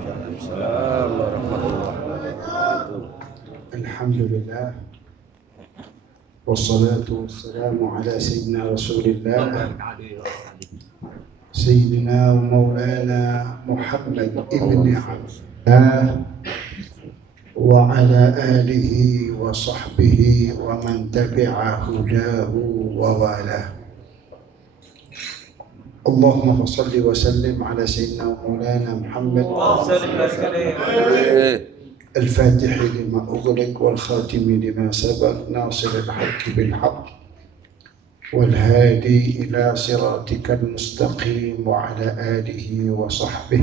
Waalaikumsalam warahmatullahi wabarakatuh. Alhamdulillah. Wassalatu wassalamu ala sayyidina Rasulillah Sayyidina wa maulana Muhammad ibn Abdullah wa ala alihi wa sahbihi wa man tabi'a hudahu wa wala. Allahumma salli wa sallim ala sayyidina wa maulana Muhammad الفاتح لما أغلق والخاتم لما سبق ناصر الحق بالحق والهادي إلى صراطك المستقيم وعلى آله وصحبه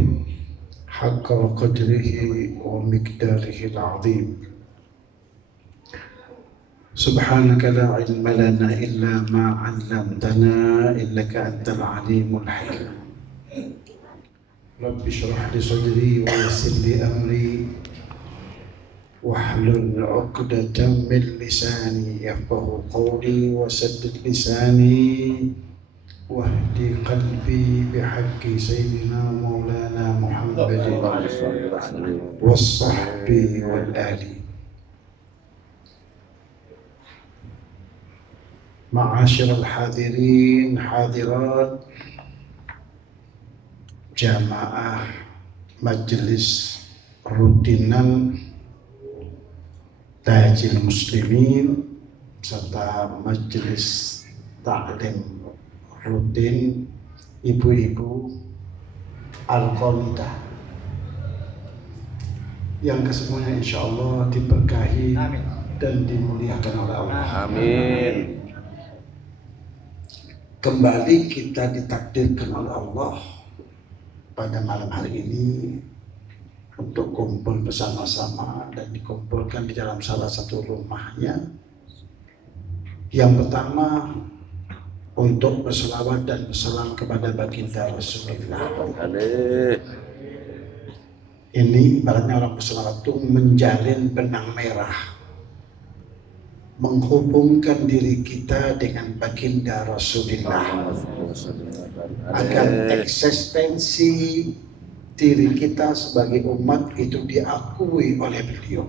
حق قدره ومقداره العظيم. سبحانك لا علم لنا إلا ما علمتنا إنك أنت العليم الحكيم. رب اشرح لي صدري ويسر لي أمري واحلل عقدة من لساني يفقه قولي وسدد لساني واهدي قلبي بحق سيدنا مولانا محمد والصحب والآل. معاشر الحاضرين حاضرات jamaah majelis rutinan Tajil Muslimin serta majelis taklim rutin ibu-ibu Al-Qanidah yang kesemuanya insya Allah diberkahi dan dimuliakan oleh Allah. Amin. Kembali kita ditakdirkan oleh Allah pada malam hari ini untuk kumpul bersama-sama dan dikumpulkan di dalam salah satu rumahnya. Yang pertama untuk berselawat dan bersalam kepada baginda Rasulullah. Ini ibaratnya orang berselawat itu menjalin benang merah, menghubungkan diri kita dengan baginda Rasulullah agar eksistensi diri kita sebagai umat itu diakui oleh beliau,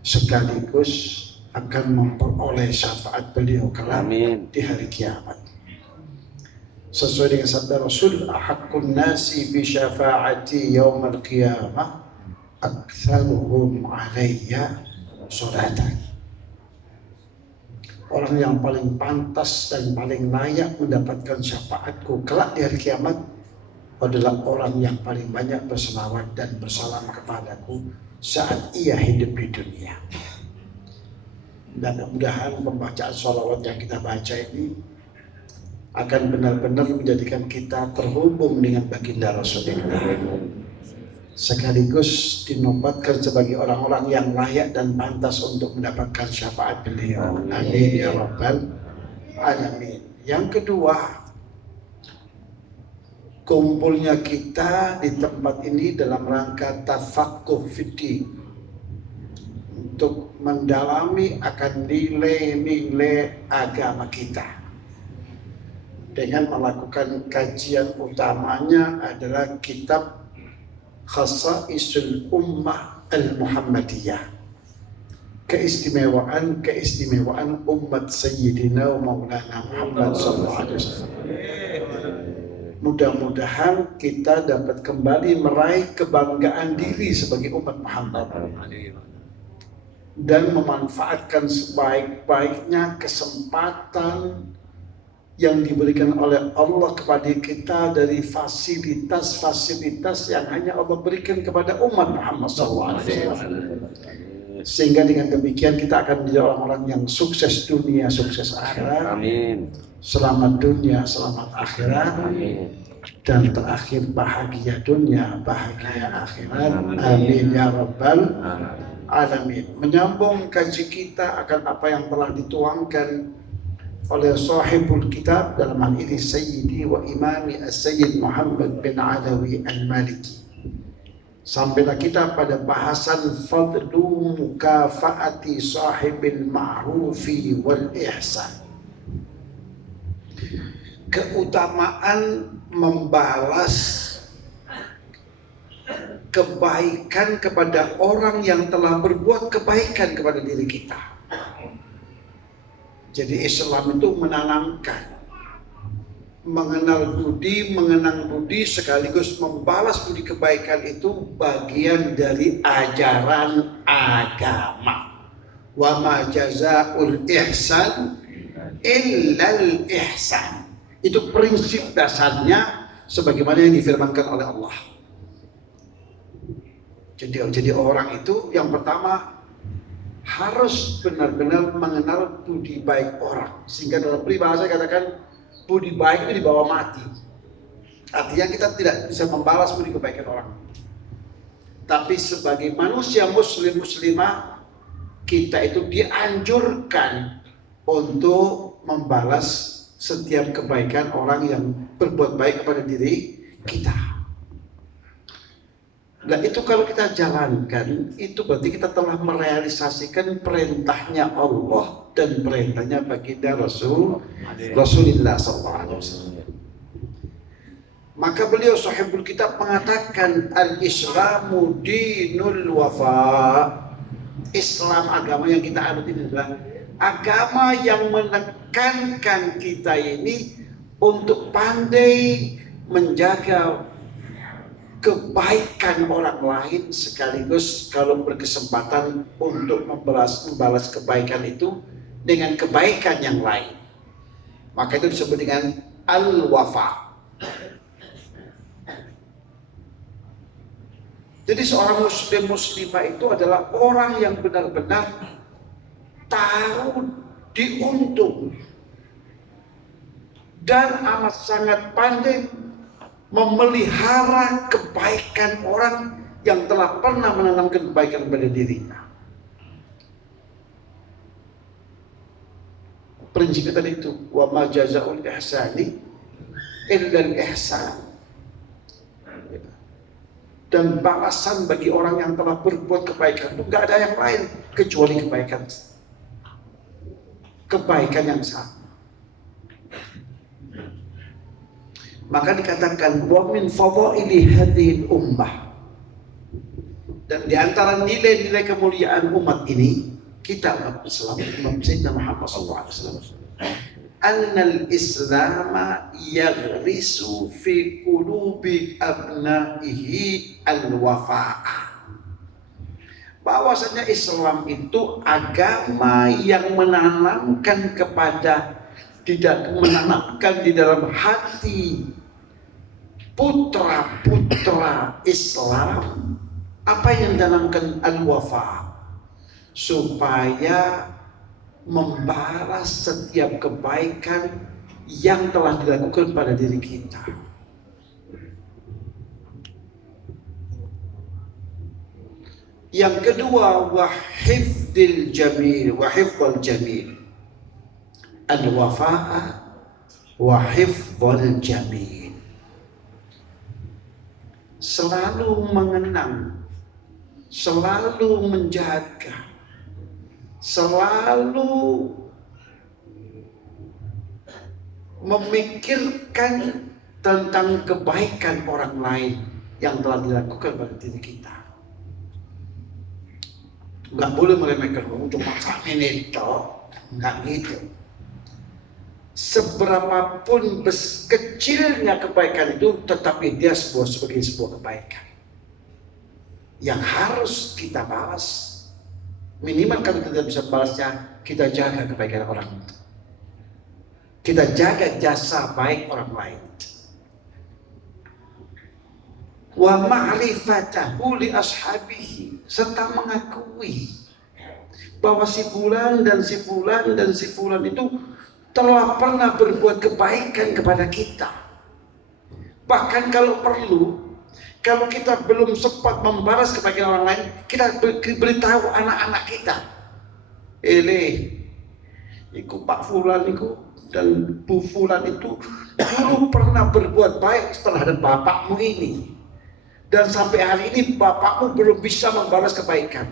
sekaligus akan memperoleh syafaat beliau kelak di hari kiamat. Sesuai dengan sabda Rasul, ahaqqun nasi bi syafaati yaumil qiyamah aktsaruhum alayya sholatan. Orang yang paling pantas dan paling layak mendapatkan syafaatku kelak di hari kiamat adalah orang yang paling banyak berselawat dan bersalam kepadaku saat ia hidup di dunia. Dan mudah-mudahan pembacaan sholawat yang kita baca ini akan benar-benar menjadikan kita terhubung dengan baginda Rasulullah, sekaligus dinobatkan sebagai orang-orang yang layak dan pantas untuk mendapatkan syafaat beliau. Amin ya rabbal alamin. Yang kedua, kumpulnya kita di tempat ini dalam rangka tafaqquh fiddin, untuk mendalami akan nilai-nilai agama kita dengan melakukan kajian utamanya adalah kitab Khasa'isul Ummah Al-Muhammadiyah, keistimewaan umat Sayyidina Maulana Muhammad SAW. Mudah-mudahan kita dapat kembali meraih kebanggaan diri sebagai umat Muhammad dan memanfaatkan sebaik-baiknya kesempatan yang diberikan oleh Allah kepada kita dari fasilitas-fasilitas yang hanya Allah berikan kepada umat Muhammad SAW. Sehingga dengan demikian kita akan menjadi orang-orang yang sukses dunia, sukses akhirat. Amin. Selamat dunia, selamat akhirat. Amin. Dan terakhir bahagia dunia, bahagia akhirat. Amin ya rabbal alamin. Menyambung kaji kita akan apa yang telah dituangkan oleh sahibul kitab, dalam hal ini Sayyidi wa Imami As-Sayyid Muhammad bin Alawi Al-Maliki. Sampailah kita pada bahasan fadlu mukafaati sahibil ma'rufi wal ihsan, keutamaan membalas kebaikan kepada orang yang telah berbuat kebaikan kepada diri kita. Jadi Islam itu menanamkan, mengenal budi, mengenang budi, sekaligus membalas budi kebaikan itu bagian dari ajaran agama. Wa ma jazaa'ul ihsan illal ihsan. Itu prinsip dasarnya sebagaimana yang difirmankan oleh Allah. Jadi orang itu yang pertama harus benar-benar mengenal budi baik orang. Sehingga dalam peribahasa katakan budi baik itu dibawa mati. Artinya kita tidak bisa membalas budi kebaikan orang. Tapi sebagai manusia muslimah, kita itu dianjurkan untuk membalas setiap kebaikan orang yang berbuat baik kepada diri kita. Nah itu kalau kita jalankan, itu berarti kita telah merealisasikan perintahnya Allah dan perintahnya baginda Rasulullah SAW. Maka beliau sahibul kitab mengatakan al-Islamu dinul wafa. Islam, agama yang kita anut ini adalah agama yang menekankan kita ini untuk pandai menjaga kebaikan orang lain, sekaligus kalau berkesempatan untuk membalas kebaikan itu dengan kebaikan yang lain. Maka itu disebut dengan al-wafa. Jadi seorang muslimah itu adalah orang yang benar-benar tahu diuntung dan amat sangat pandai memelihara kebaikan orang yang telah pernah menanamkan kebaikan pada dirinya. Prinsipnya tadi itu, wa ma jazaa'ul ihsani illal ihsan. Dan balasan bagi orang yang telah berbuat kebaikan itu nggak ada yang lain kecuali kebaikan. Kebaikan yang sama. Maka dikatakan wa min fadhaili hadhil ummah. Dan di antara nilai-nilai kemuliaan umat ini, kita umat Islam, umat Sayyidina Muhammad SAW, annal islama yaghrisu fi qulubi abnaihi al-wafa'a. Bahwasanya Islam itu agama yang menanamkan di dalam hati putra-putra Islam apa yang ditanamkan al-wafa, supaya membalas setiap kebaikan yang telah dilakukan pada diri kita. Yang kedua, wahifdil jamil, wahifdul jamil. Al-wafa'a wahifdul jamil. Selalu mengenang, selalu menjaga, selalu memikirkan tentang kebaikan orang lain yang telah dilakukan pada diri kita. Nggak boleh meremehkan orang cuma ini toh, nggak gitu. Seberapapun kecilnya kebaikan itu, tetapi dia sebagai sebuah kebaikan yang harus kita balas. Minimal kalau kita bisa balasnya, kita jaga kebaikan orang itu. Kita jaga jasa baik orang lain. Wa ma'rifatahu li ashabihi, serta mengakui bahwa si fulan dan si fulan dan si fulan itu telah pernah berbuat kebaikan kepada kita. Bahkan kalau perlu, kalau kita belum sempat membalas kebaikan orang lain, kita beritahu anak-anak kita. Iku Pak Fulan iku dan Bu Fulan itu dulu pernah berbuat baik terhadap bapakmu ini. Dan sampai hari ini bapakmu belum bisa membalas kebaikan.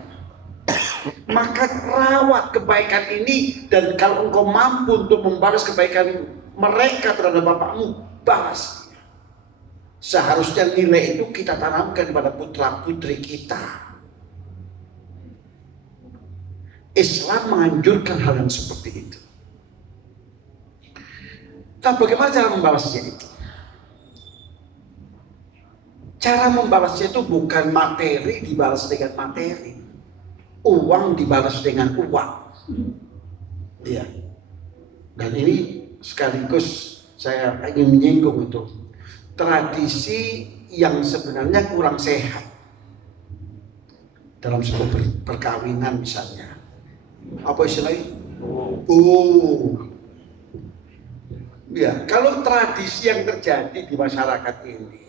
Maka rawat kebaikan ini, dan kalau engkau mampu untuk membalas kebaikan mereka terhadap bapakmu, balas. Seharusnya nilai itu kita tanamkan pada putra putri kita. Islam menganjurkan hal yang seperti itu. Nah, bagaimana cara membalasnya itu? Cara membalasnya itu bukan materi dibalas dengan materi, uang dibalas dengan uang. Ya. Dan ini sekaligus saya ingin menyinggung itu tradisi yang sebenarnya kurang sehat dalam sebuah perkawinan misalnya. Apa istilahnya? Ya, kalau tradisi yang terjadi di masyarakat ini,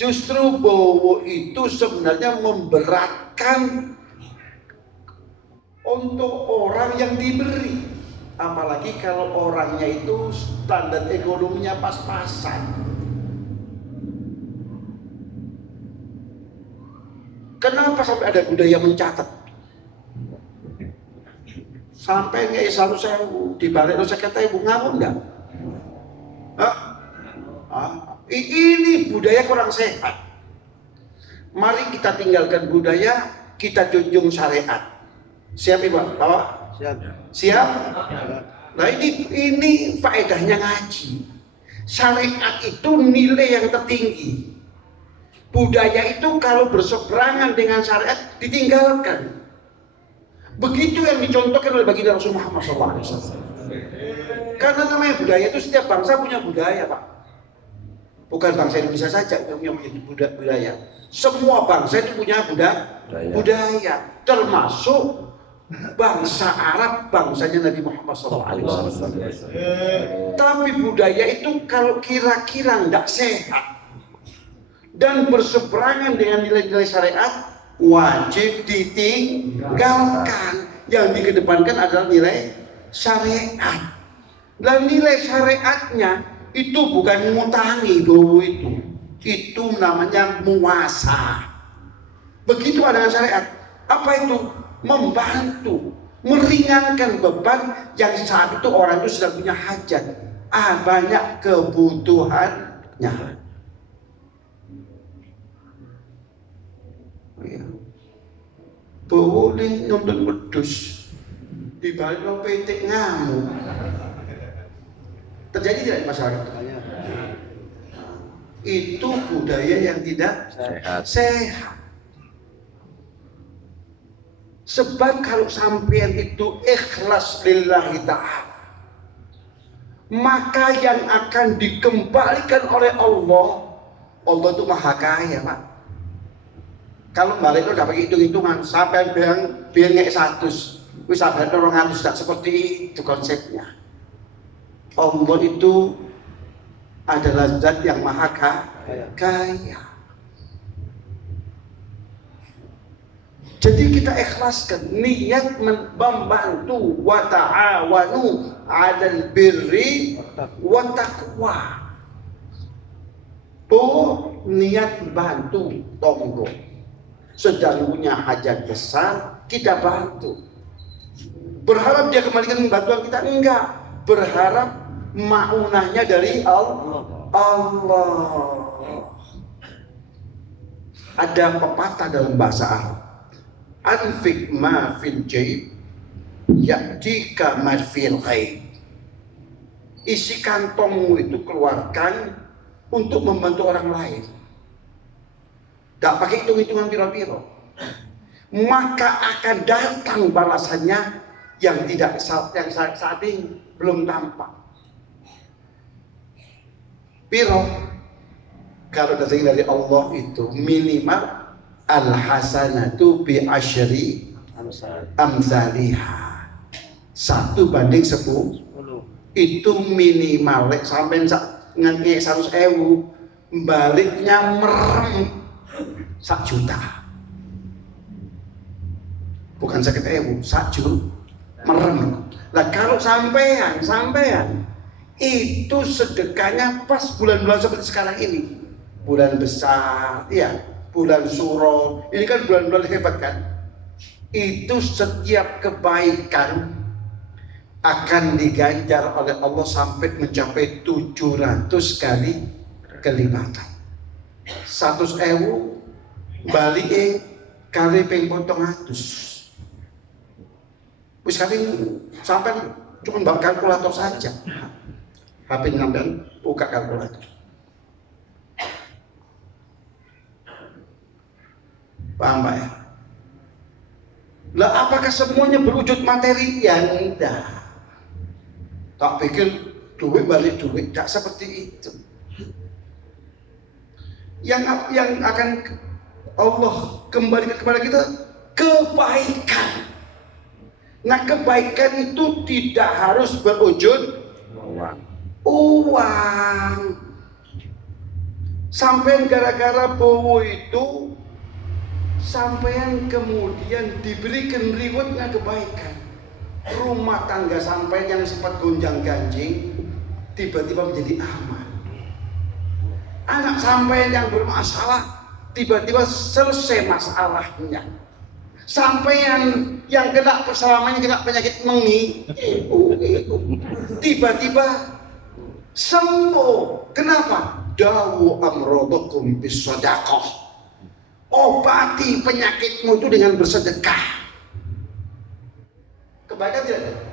justru bowo itu sebenarnya memberatkan untuk orang yang diberi. Apalagi kalau orangnya itu standar ekonominya pas-pasan. Kenapa sampai ada budaya mencatat? Sampai nggak 100.000 dibalik 50.000 ngamun enggak? Ini budaya kurang sehat. Mari kita tinggalkan budaya, kita junjung syariat. Siap Ibu? Bapak? Siap? Nah ini faedahnya ngaji. Syariat itu nilai yang tertinggi. Budaya itu kalau berseberangan dengan syariat ditinggalkan. Begitu yang dicontohkan oleh baginda Rasul Muhammad SAW. Karena namanya budaya itu setiap bangsa punya budaya, Pak. Bukan bangsa Indonesia saja yang punya budaya. Semua bangsa itu punya budaya. Termasuk bangsa Arab, bangsanya Nabi Muhammad SAW. Tapi budaya itu kalau kira-kira tidak sehat dan berseberangan dengan nilai-nilai syariat, wajib ditinggalkan. Yang dikedepankan adalah nilai syariat. Dan nilai syariatnya itu bukan ngutangi bowo itu namanya muasa. Begitu ada syariat, apa itu? Membantu, meringankan beban yang saat itu orang itu sedang punya hajat, banyak kebutuhannya. Boleh nonton wedhus di balik lo petik ngamuk. Terjadi tidak di masyarakat? Itu budaya yang tidak sehat. Sebab kalau sampean itu ikhlas lillahi ta'ala, maka yang akan dikembalikan oleh Allah itu maha kaya, Pak. Kalau balik itu dapat hitung-hitungan sampai biar ngek 100, wis sampai 200, tidak seperti itu konsepnya. Allah itu adalah zat yang maha kaya. Jadi kita ikhlaskan niat membantu wa ta'awanu 'alal birri wa taqwa. Niat bantu tonggo. Sedang punya hajat besar, kita bantu. Berharap dia kembalikan bantuan kita? Enggak. Berharap maunahnya dari Allah. Ada pepatah dalam bahasa Arab. Anfik ma fil jaib ya'tika ma fil ghaib. Isi kantongmu itu keluarkan untuk membantu orang lain. Tak pakai hitung-hitungan piro-piro, maka akan datang balasannya yang saat ini belum tampak. Piro? Kalau datang dari Allah itu minimal al-hasanatu bi asyri amsalihah. 1/10. Itu minimal. Sampai nganti 100.000, baliknya merem 1 juta. Bukan 50.000, 1 juta merem. Lah kalau sampean itu sedekahnya pas bulan-bulan seperti sekarang ini, bulan besar, ya, bulan Suro, ini kan bulan-bulan hebat kan? Itu setiap kebaikan akan diganjar oleh Allah sampai mencapai 700 kali kelipatan. 100.000 balik kali ping 400. Wis kali sampai cuma bawa kalkulator saja. HP sampean buka kalkulator. Paham Pak ya? Lah apakah semuanya berwujud materi? Ya tidak. Tak pikir duit balik duit, tidak seperti itu. Yang akan Allah kembalikan kepada kita kebaikan. Nah kebaikan itu tidak harus berwujud uang. Sampai gara-gara bowo itu sampean kemudian diberikan rewardnya kebaikan. Rumah tangga sampai yang sempat gonjang ganjing tiba-tiba menjadi aman. Anak sampai yang bermasalah tiba-tiba selesai masalahnya. Sampai yang kena selamanya kena penyakit mengi, tiba-tiba sembuh. Kenapa? Dawu amrodokum bisadaqah. Obati penyakitmu itu dengan bersedekah. Kebaikan tidak?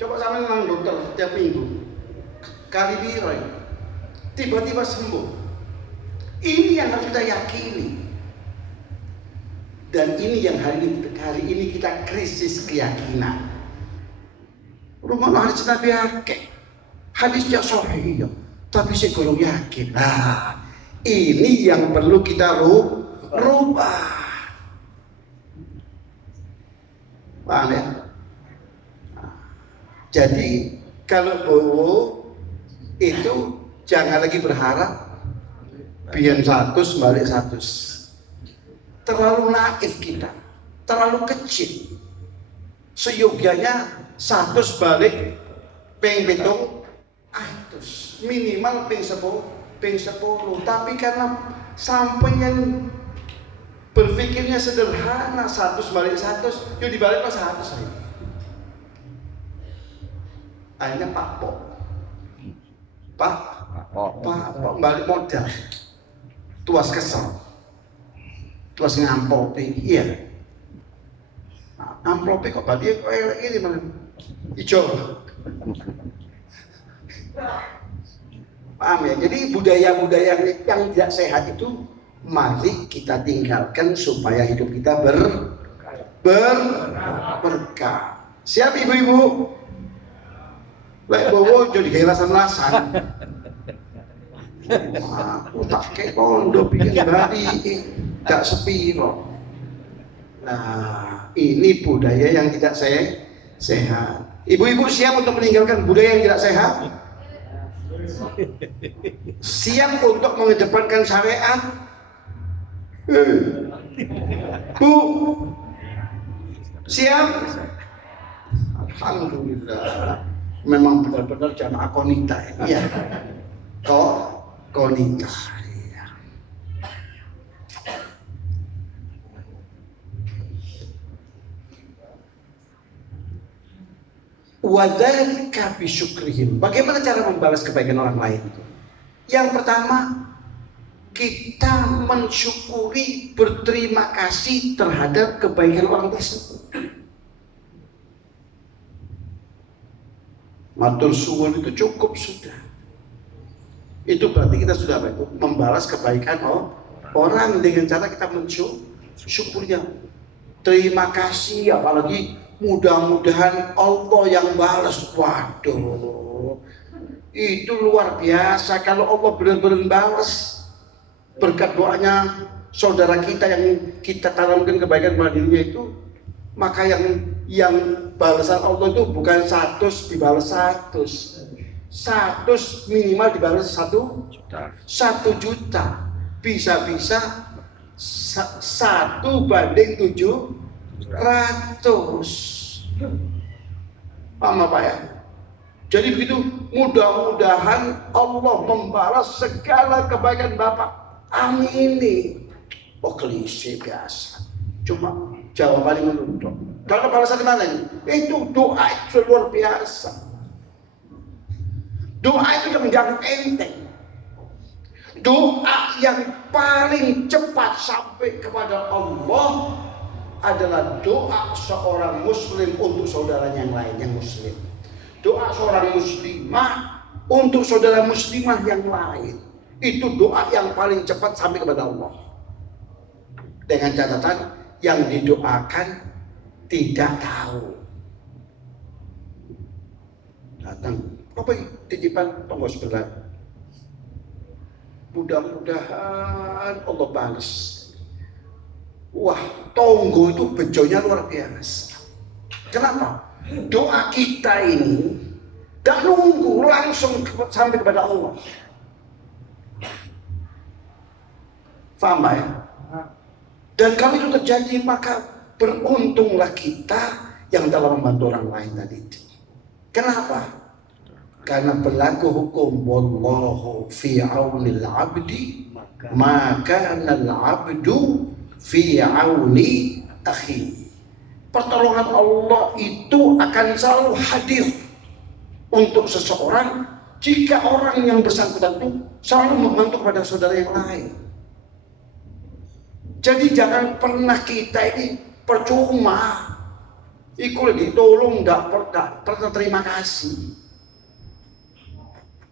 Coba sama dengan dokter setiap minggu kali biroy, tiba-tiba sembuh. Ini yang harus kita yakini. Dan ini yang hari ini kita krisis keyakinan. Rumah hadis Nabi akeh, hadisnya sahih, tapi saya kurang yakin. Nah, ini yang perlu kita rubah. Paham ya? Jadi kalau bowo itu jangan lagi berharap biar 100 balik 100. Terlalu naif kita, terlalu kecil. Seyogianya 100 balik ping 700, minimal ping 10. Tapi karena sampai yang berpikirnya sederhana, 100 balik 100, yuk dibalik pas 100 aja. Akhirnya Pak balik modal, tuas kesel. Terus ngamplopi, iya. Nah, amplopi kok balik kayak ini malah hijau. Paham ya? Jadi budaya-budaya yang tidak sehat itu mari kita tinggalkan supaya hidup kita berkah. Siap ibu-ibu? Lek bowo jadi kayak lasan-lasan. Aku tak kayak kondo bikin dari gak sepiro. Nah, ini budaya yang tidak sehat. Ibu-ibu siap untuk meninggalkan budaya yang tidak sehat? Siap untuk mengedepankan syariat? Bu, siap? Alhamdulillah. Memang benar-benar jamaah konita ya. Konita. Wadzalika bisyukrihim. Bagaimana cara membalas kebaikan orang lain itu? Yang pertama, kita mensyukuri, berterima kasih terhadap kebaikan orang tersebut. Matur suwun itu cukup sudah. Itu berarti kita sudah membalas kebaikan orang dengan cara kita mensyukurnya. Terima kasih, apalagi mudah-mudahan Allah yang balas. Waduh, itu luar biasa kalau Allah benar-benar balas berkat doanya saudara kita yang kita tanamkan kebaikan pada dirinya itu. Maka yang balasan Allah itu bukan 100 dibalas 100 minimal dibalas 1 juta, bisa-bisa 1 banding 700. Paham Pak ya? Jadi begitu, mudah-mudahan Allah membalas segala kebaikan Bapak. Amin. Oh klise biasa, cuma jawabannya menurut. Kalau balasan mana ini? Itu doa itu luar biasa. Doa itu yang menjangkau enteng. Doa yang paling cepat sampai kepada Allah adalah doa seorang muslim untuk saudaranya yang lain yang muslim. Doa seorang muslimah untuk saudara muslimah yang lain. Itu doa yang paling cepat sampai kepada Allah. Dengan catatan yang didoakan tidak tahu. Datang, apa titipan tonggo sebelah. Mudah-mudahan Allah balas. Wah, tonggo itu bejonya luar biasa. Kenapa? Doa kita ini gak nunggu, langsung sampai kepada Allah. Faham ya? Dan kalau itu terjadi, maka beruntunglah kita yang dalam membantu orang lain tadi. Kenapa? Karena berlaku hukum wallahu fi aunil abdi maka al abdu fi auni akhi. Pertolongan Allah itu akan selalu hadir untuk seseorang jika orang yang bersangkutan itu selalu membantu kepada saudara yang lain. Jadi jangan pernah kita ini percuma ikut ditolong tidak pernah terima kasih.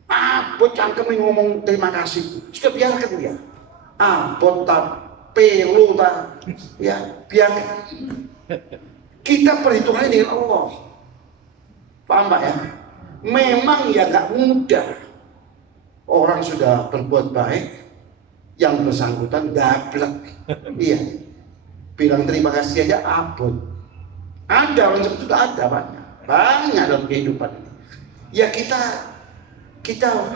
Abot cangkem ngomong terima kasih, sudah biarkan dia. Abot tak pelu tak, ya biarkan. Kita perhitungannya dengan Allah. Paham Pak ya? Memang ya gak mudah. Orang sudah berbuat baik, yang bersangkutan gablek. Iya. Bilang terima kasih aja abot. Ada orang seperti itu, ada banyak dalam kehidupan ini. Ya kita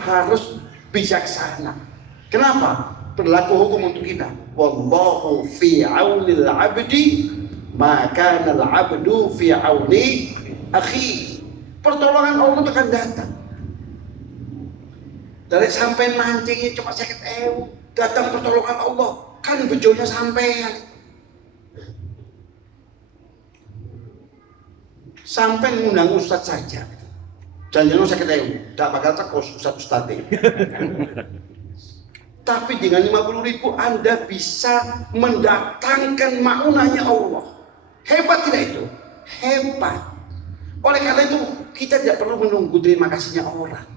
harus bijaksana. Kenapa? Berlaku hukum untuk kita. Wallahu fi aunil abdi maka al abdu fi auni akhi. Pertolongan Allah akan datang. Dari sampai mancingnya cuma 50.000, datang pertolongan Allah, kan bejonya sampean. Sampai ngundang ustaz saja. Jangan-jangan 50.000, tidak bakal tekos ustaz-ustaz. Tapi dengan 50.000 Anda bisa mendatangkan maunahnya Allah. Hebat tidak itu? Hebat. Oleh karena itu kita tidak perlu menunggu terima kasihnya orang.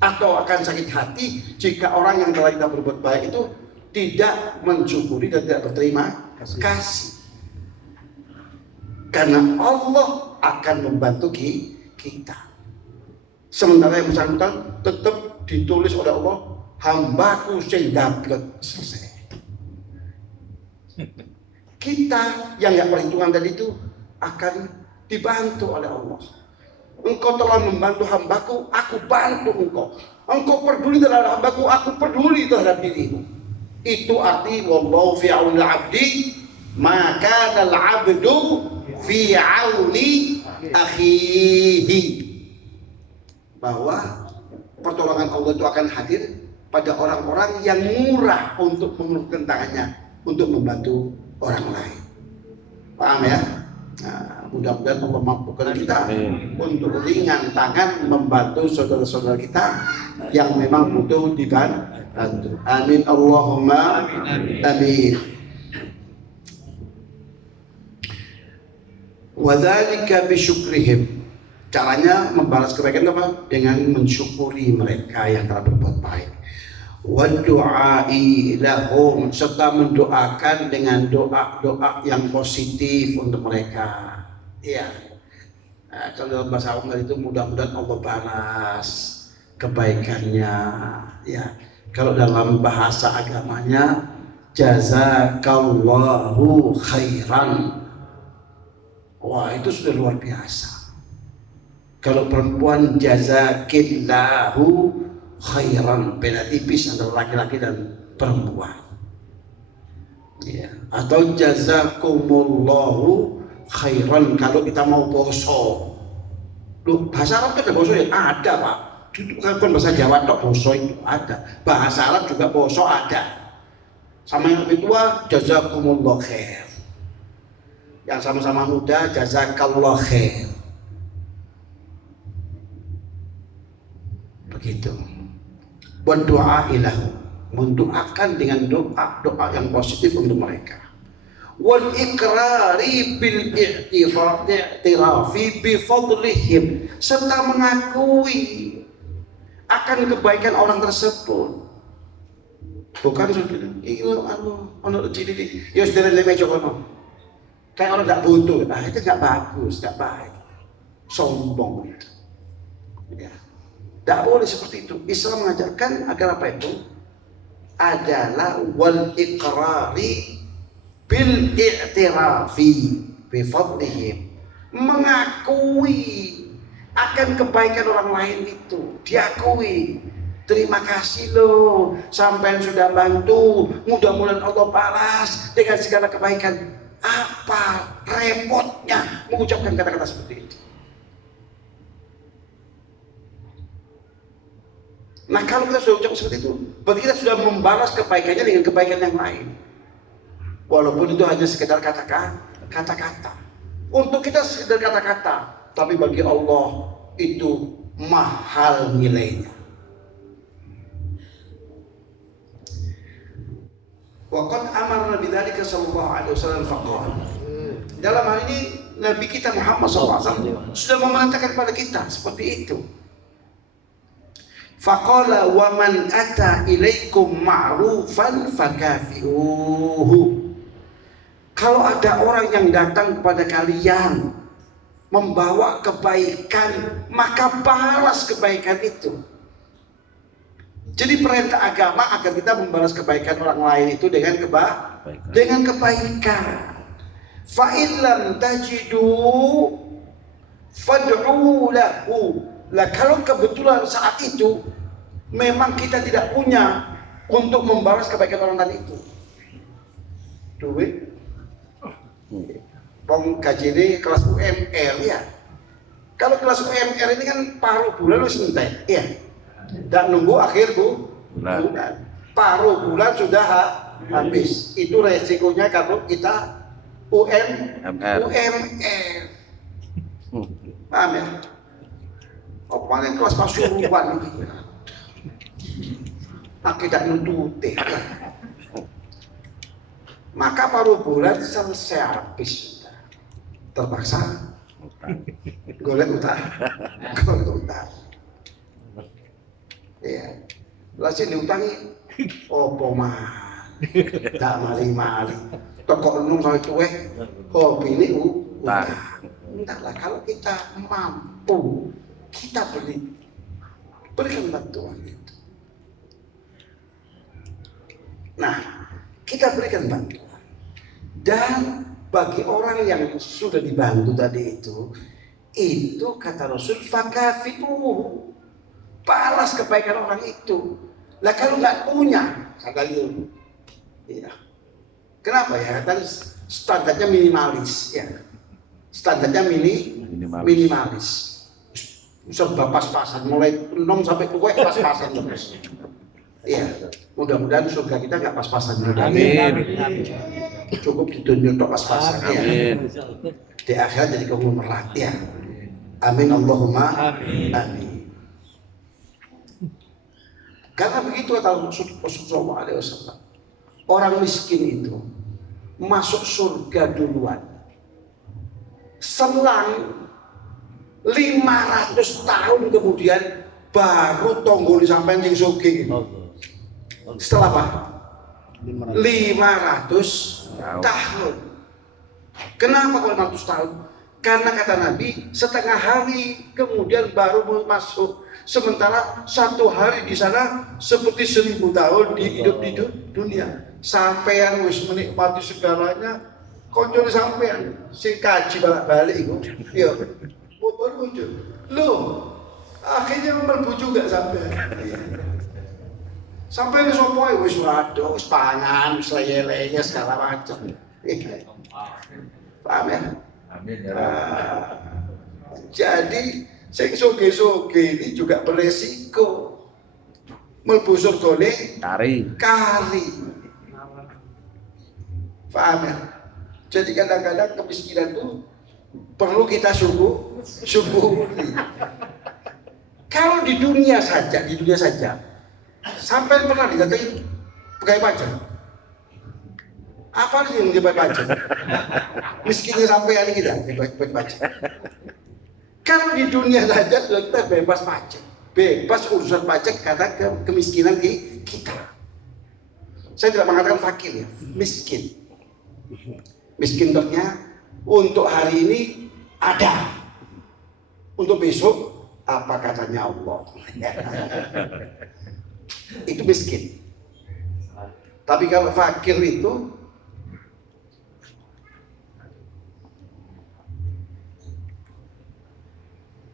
Atau akan sakit hati jika orang yang telah kita berbuat baik itu tidak mensyukuri dan tidak berterima kasih. Karena Allah akan membantu kita. Sementara yang bersangkutan tetap ditulis oleh Allah, hambaku sing dablek, selesai. Kita yang nggak perhitungan tadi itu akan dibantu oleh Allah. Engkau telah membantu hambaku, aku bantu engkau. Engkau peduli terhadap hambaku, aku peduli terhadap dirimu. Itu arti wallahu fi aunil abdi maka al abdu fi auni akhihi. Bahwa pertolongan Allah itu akan hadir pada orang-orang yang murah untuk mengulurkan tangannya untuk membantu orang lain. Paham ya? Nah, mudah-mudahan Allah mampukan kita untuk ringan tangan membantu saudara-saudara kita yang memang butuh dibantu. Amin Allahumma amin. Wa dzalika bi syukrihim. Caranya membalas kebaikan apa? Dengan mensyukuri mereka yang telah berbuat baik. Wa du'ai lahum, serta mendoakan dengan doa-doa yang positif untuk mereka. Iya. Nah, kalau dalam bahasa Arab itu mudah-mudahan Allah balas kebaikannya. Ya. Kalau dalam bahasa agamanya jazakallahu khairan. Wah, itu sudah luar biasa. Kalau perempuan jazakillahu khairan, beda tipis antara laki-laki dan perempuan. Ya. Atau jazakumullahu khairan kalau kita mau poso. Loh, bahasa Arab itu ada poso ya? Ada Pak. Itu kan bahasa Jawa tok poso itu ada. Bahasa Arab juga poso ada. Sama yang lebih tua jazakumullahu khair. Yang sama-sama muda jazakallahu khair. Begitu. Berdoa ilahu, mendoakan dengan doa yang positif untuk mereka. Wal iqrari bil i'tirafi bi fadlihim, serta mengakui akan kebaikan orang tersebut. Bukan sudah ono rezeki ya sudah leme jokono. Kayak orang enggak butuh. Itu enggak bagus, enggak baik. Sombong itu. Ya. Tidak boleh seperti itu. Islam mengajarkan agar apa itu? Adalah wal iqrari bil i'tirafi bi fadlihim, mengakui akan kebaikan orang lain itu, diakui. Terima kasih loh, sampean sudah bantu, mudah-mudahan Allah balas dengan segala kebaikan. Apa repotnya mengucapkan kata-kata seperti itu? Nah, kalau kita sudah ucap seperti itu, berarti kita sudah membalas kebaikannya dengan kebaikan yang lain. Walaupun itu hanya sekedar kata-kata. Untuk kita sekedar kata-kata, tapi bagi Allah itu mahal nilainya. Waqad amara Nabi dzalika sallallahu alaihi wasallam faqala. Dalam hal ini Nabi kita Muhammad SAW sudah memerintahkan kepada kita seperti itu. Faqala wa man ata ilaikum ma'rufan fakafi'uhu. Kalau ada orang yang datang kepada kalian membawa kebaikan, maka balas kebaikan itu. Jadi perintah agama agar kita membalas kebaikan orang lain itu dengan kebaikan. Fa in lam tajidu fad'u lahu. Lah kalau kebetulan saat itu memang kita tidak punya untuk membalas kebaikan orang tadi itu. Duit. Pong KJD kelas UMR ya. Kalau kelas UMR ini kan paruh bulan lu sentek, ya. Dan nunggu akhir bulan. Paruh bulan sudah habis. Itu resikonya kalau kita UMR. Paham ya? Oh, paling kelas pasuruan gitu. Tidak nuntut. Maka paruh bulan selesai habis. Terpaksa golek utang. Ya, langsung diutangi. Opo mah, tak mali-mali. Toko enung sampai tuwek, hobi ini utang. Entahlah, kalau kita mampu, kita berikan bantuan itu. Nah, kita berikan bantuan. Dan bagi orang yang sudah dibantu tadi itu kata Rasul fakafi'uhu, balas kebaikan orang itu. Lah kalau nggak punya, kata dia, ya. Kenapa ya? Tadi standarnya minimalis, ya. Standarnya minimalis. Serba pas-pasan, mulai 6 sampai tua pas-pasan terus. Iya, mudah-mudahan surga kita nggak pas-pasan. Amin. Cukup ditunjuk untuk pas-pasan. Amin. Ya. Di akhirat jadi konglomerat, ya. Amin Allahumma amin. Karena begitu kata Rasulullah SAW, orang miskin itu masuk surga duluan. Selang 500 tahun kemudian baru tonggol sampai yang sugih. Setelah apa? 500 tahun. Kenapa kalau 500 tahun? Karena kata Nabi, setengah hari kemudian baru masuk. Sementara 1 hari di sana seperti 1000 tahun hidup di dunia. Sampean wis menikmati segalanya, konco sampean sing kaji balik-balik iku. Ya, baru muncul. Loh, akhirnya mlebu juga sampean. Sampai wis opo wis waduh, wis pangan, wis leye-leye segala macam. Paham ya? Amin ya. Jadi sing soge-soge ini juga beresiko. Mlebu surgane kari. Paham ya? Jadi kadang-kadang kemiskinan itu perlu kita syukuri. Kalau di dunia saja, sampai pernah didatangi pegawai pajak. Apa sih yang dibayar pajak? Miskinnya sampai hari kita dibayar pajak. Kalau di dunia saja sudah kita bebas pajak, bebas urusan pajak karena kemiskinan kita. Saya tidak mengatakan fakir ya, miskin. Miskin ternyata untuk hari ini ada, untuk besok apa katanya Allah. Itu miskin. Tapi kalau fakir itu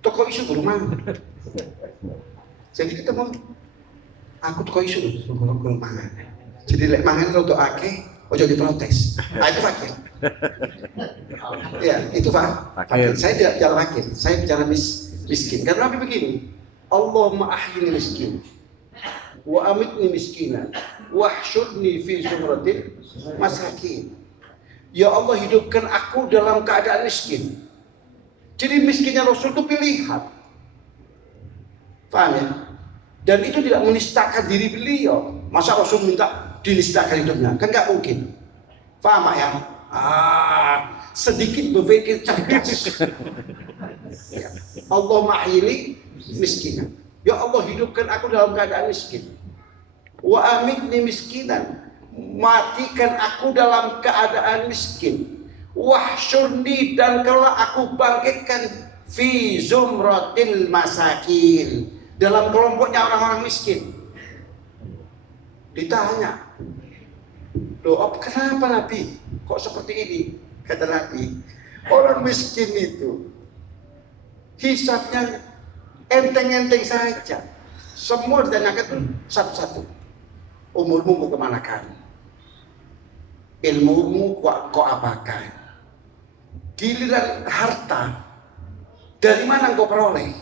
toko isu ke rumah. Jadi kita mau, aku toko isu ke rumah. Jadi lek mangan untuk akeh, ojo diprotes. Itu fakir. Ya, itu fakir. Saya tidak bicara fakir, saya bicara miskin. Karena begini, Allahumma ahyini miskin, wa amitni miskinan, wahsyurni fi zumratil masakin. Ya Allah, hidupkan aku dalam keadaan miskin. Jadi miskinnya Rasul itu pilihan. Paham ya? Dan itu tidak menistakan diri beliau. Masa Rasul minta dinistakan hidupnya? Kan nggak mungkin. Paham ya? Sedikit berpikir cerdas. Ya. Allahumma ahyini miskinan. Ya Allah, hidupkan aku dalam keadaan miskin. Wa amitni miskinan. Matikan aku dalam keadaan miskin. Wahsyurni, dan kalau aku bangkitkan fi zumratil masakin, dalam kelompoknya orang-orang miskin. Ditanya, loh kenapa Nabi kok seperti ini? Kata Nabi, orang miskin itu hisabnya enteng-enteng saja. Semua ditanyakan tuh satu-satu. Umurmu mau kemana kan? Ilmumu kok apakan? Giliran harta, dari mana engkau peroleh?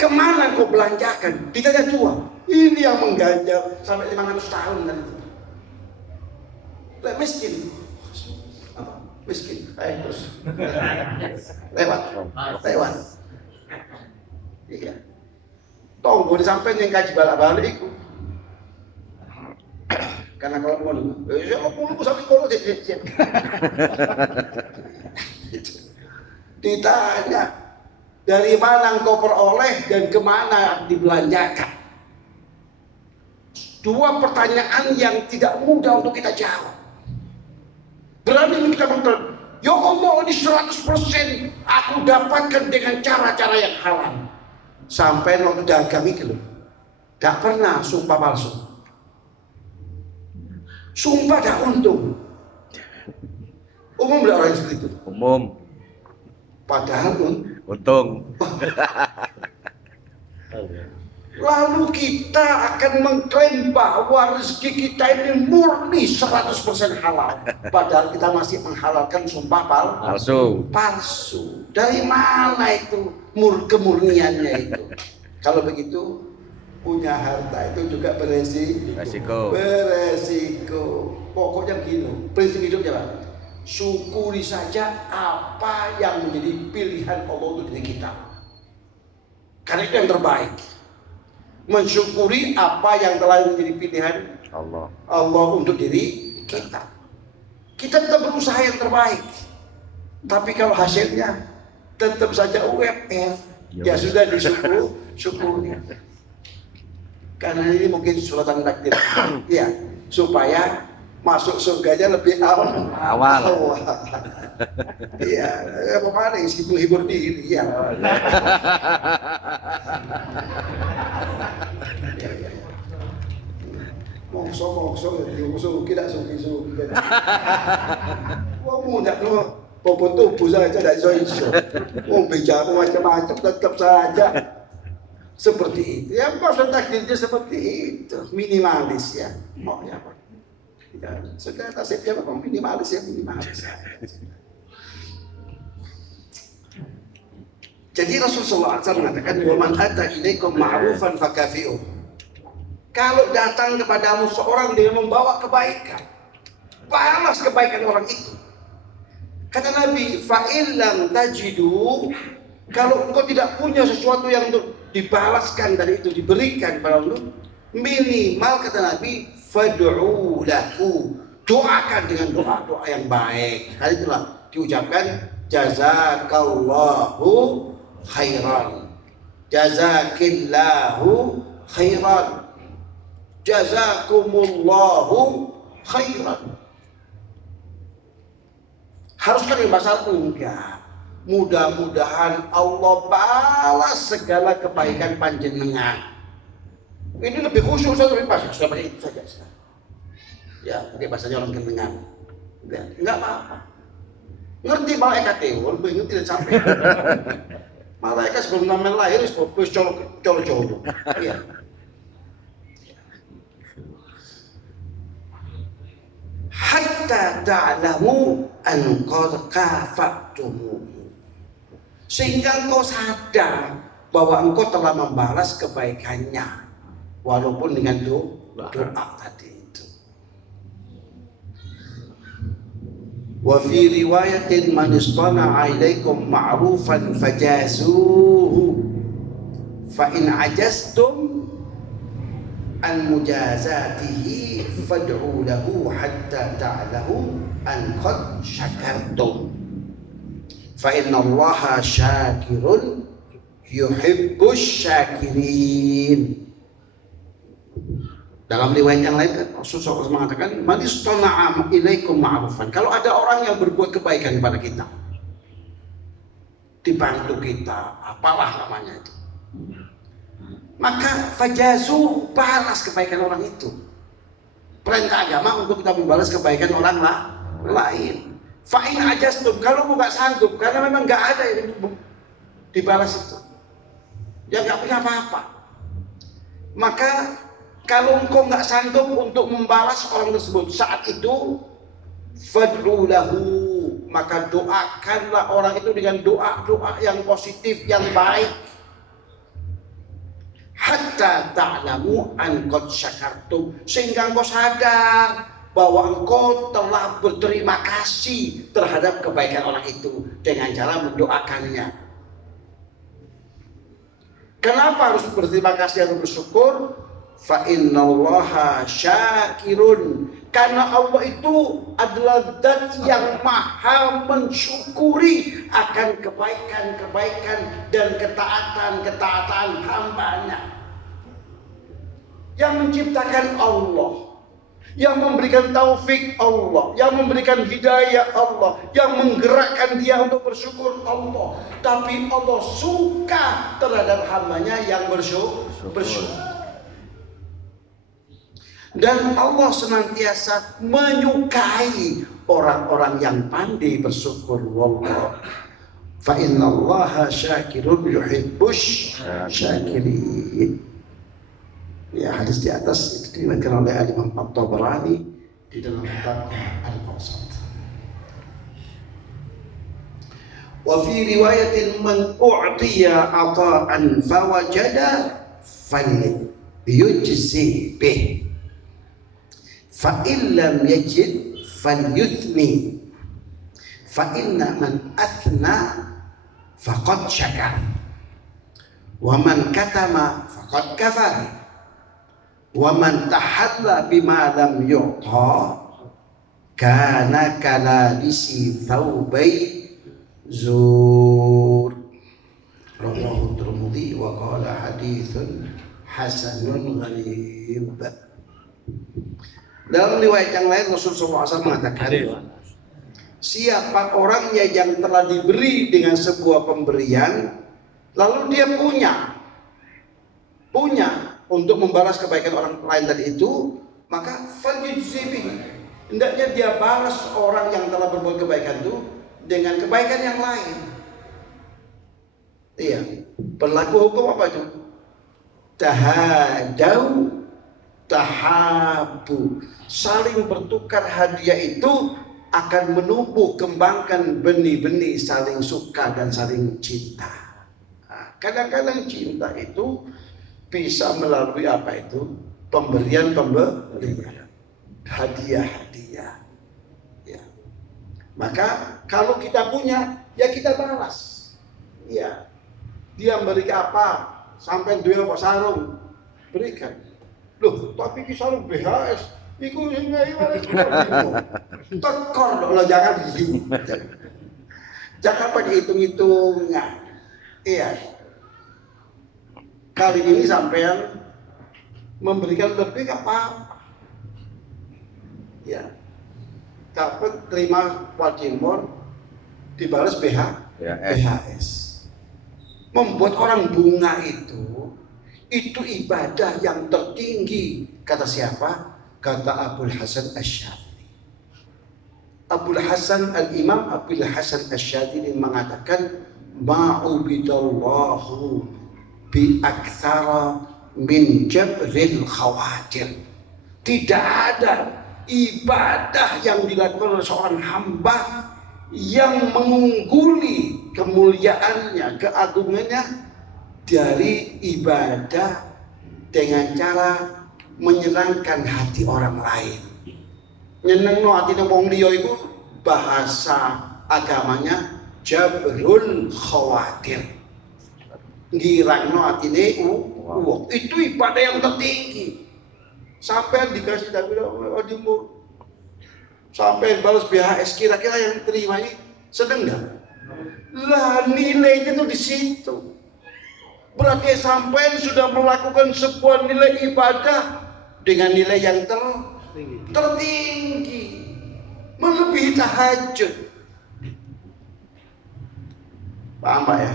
Kemana engkau belanjakan? Ditanya dua. Ini yang mengganjal sampai 500 tahun kan itu. Miskin. Apa? Miskin. Ayo terus. Lewat. Iya. Tonggo disampaikan yang kaji balik-balik itu. Karena kalau mau sampai kalau ditanya dari mana engkau peroleh dan kemana dibelanjakan. Dua pertanyaan yang tidak mudah untuk kita jawab. Berani kita berkata, ya Allah, ini 100% aku dapatkan dengan cara-cara yang halal. Sampai waktu dagang itu loh, gak pernah sumpah palsu. Sumpah dah untung. Umum tidak orang seperti itu? Umum. Padahal untung. Lalu kita akan mengklaim bahwa rezeki kita ini murni 100% halal. Padahal kita masih menghalalkan sumpah palsu. Dari mana itu kemurniannya itu? Kalau begitu, punya harta itu juga beresiko. Pokoknya begini, prinsip hidupnya Pak. Syukuri saja apa yang menjadi pilihan Allah untuk diri kita. Karena itu yang terbaik. Mensyukuri apa yang telah menjadi pilihan Allah untuk diri kita. Kita tetap berusaha yang terbaik. Tapi kalau hasilnya tetap saja UMR, ya sudah disyukuri. Karena ini mungkin suratan takdir. Ya, supaya masuk surganya lebih awal. Iya, apa mana sih menghibur diri ya. Mongso kita sugi. Wong muda lu popot tubuh saja tidak iso. Wong bicara macam-macam tetap saja seperti itu. Ya maksud takdirnya seperti itu, minimalis ya. Mau ya Pak. Ya, sudah nasibnya memang minimalis. Jadi Rasulullah SAW mengatakan, "Wa man ata ilaikum ma'rufan fakafi'u." Kalau datang kepadamu seorang dengan membawa kebaikan, balas kebaikan orang itu. Kata Nabi, "Fa illam tajidu," kalau engkau tidak punya sesuatu yang untuk dibalaskan dari itu, diberikan pada lu, minimal kata Nabi, fad'u lahu, doakan dengan doa-doa yang baik. Kali itulah diucapkan jazakallahu khairan, jazakillahu khairan, jazakumullahu khairan. Haruskah di bahasa enggak? Mudah-mudahan Allah balas segala kebaikan panjenengan. Ini lebih khusyuk, saya lebih pas. Saya pakai itu saja. Ya, pakai bahasanya orang gendengan. Enggak apa-apa. Ngerti malaikat itu, lebih ngerti dan sampai. Malaikat sebelum nama lahir, wis colo-colo. Iya. Hatta ta'lamu an qad kafatumuhu, sehingga engkau sadar bahwa engkau telah membalas kebaikannya walaupun dengan doa tadi itu. Wa fi riwayatin man istana'a ilaikum ma'rufan fajazuhu fa in ajastum an mujazatihi fad'u lahu hatta ta'lamu an qad syakartum fa inna Allaha syakirun yuhibbus syakirin. Dalam riwayat yang lain Rasulullah SAW mengatakan man istana'a ilaikum ma'rufan, kalau ada orang yang berbuat kebaikan kepada kita, dibantu kita, apalah namanya itu, maka fajazu, balas kebaikan orang itu. Perintah agama untuk kita membalas kebaikan orang lain. Fa'in ajastum, kalau nggak sanggup karena memang nggak ada yang dibalas itu, ya nggak punya apa-apa, maka kalau engkau nggak sanggup untuk membalas orang tersebut saat itu, fad'u lahu, maka doakanlah orang itu dengan doa-doa yang positif, yang baik. Hatta ta'lamu an qad syakartum, sehingga engkau sadar bahwa engkau telah berterima kasih terhadap kebaikan orang itu dengan cara mendoakannya. Kenapa harus berterima kasih atau bersyukur? Fa innallaha syakirun, karena Allah itu adalah zat yang maha mensyukuri akan kebaikan-kebaikan dan ketaatan-ketaatan hambanya. Yang menciptakan Allah, yang memberikan taufik Allah, yang memberikan hidayah Allah, yang menggerakkan dia untuk bersyukur Allah. Tapi Allah suka terhadap hambanya yang bersyukur. Dan Allah senantiasa menyukai orang-orang yang pandai bersyukur. Wallah, fa innallaha syakirun yuhibbus syakirin. Ya, hadis di atas itu diriwayatkan oleh Imam At-Tabarani di dalam kitabnya Al-Awsat. Wa fi riwayatin man u'tiya ata'an fawajada falyujzi bih, fa in lam yajid falyuthni, fa inna man athna faqad syakar, wa man katama faqad kafar, wa man tahalla bima lam yu'ta kana kalabisi thawbai zur. Rawahu Tirmidzi wa qala haditsun hasanun gharib. Dalam riwayat yang lain Rasulullah SAW mengatakan, siapa orangnya yang telah diberi dengan sebuah pemberian lalu dia punya untuk membalas kebaikan orang lain tadi itu, maka falyujzibi, hendaknya dia balas orang yang telah berbuat kebaikan itu dengan kebaikan yang lain. Iya, berlaku hukum apa itu? Tahadau tahabu, saling bertukar hadiah itu akan menumbuh kembangkan benih-benih saling suka dan saling cinta. Nah, kadang-kadang cinta itu bisa melalui apa itu? Pemberian, hadiah-hadiah. Ya. Maka kalau kita punya, ya kita balas. Ya. Dia memberi apa? Sampai duel Pak Sarung, berikan. Loh, tapi kisah lu BHS. Iku sing ngene tekor lo jangan gitu. Jangan pakai hitung-hitungan. Iya. Kali ini sampean memberikan lebih gak apa-apa. Ya. Dapat terima Wadimor dibalas BHS. Membuat orang bunga itu ibadah yang tertinggi. Kata siapa? Kata Abul Hasan Asy-Syadzili. Abul Hasan Al-Imam Abul Hasan Asy-Syadzili mengatakan ma'ubidallahu bi aktsara min jabril khawatir. Tidak ada ibadah yang dilakukan oleh seorang hamba yang mengungguli kemuliaannya, keagungannya dari ibadah dengan cara menyenangkan hati orang lain. Nyenengno hatine wong liya iku bahasa agamanya jabrul khawatir. Ngirangno hatine wong. Itu ibadah yang tertinggi. Sampai dikasih Wadimor, sampai balas BHS, kira-kira yang terima ini sedang nggak? Lah nilainya tuh di situ. Berarti sampai sudah melakukan sebuah nilai ibadah dengan nilai yang tertinggi, melebihi tahajud. Paham Pak ya?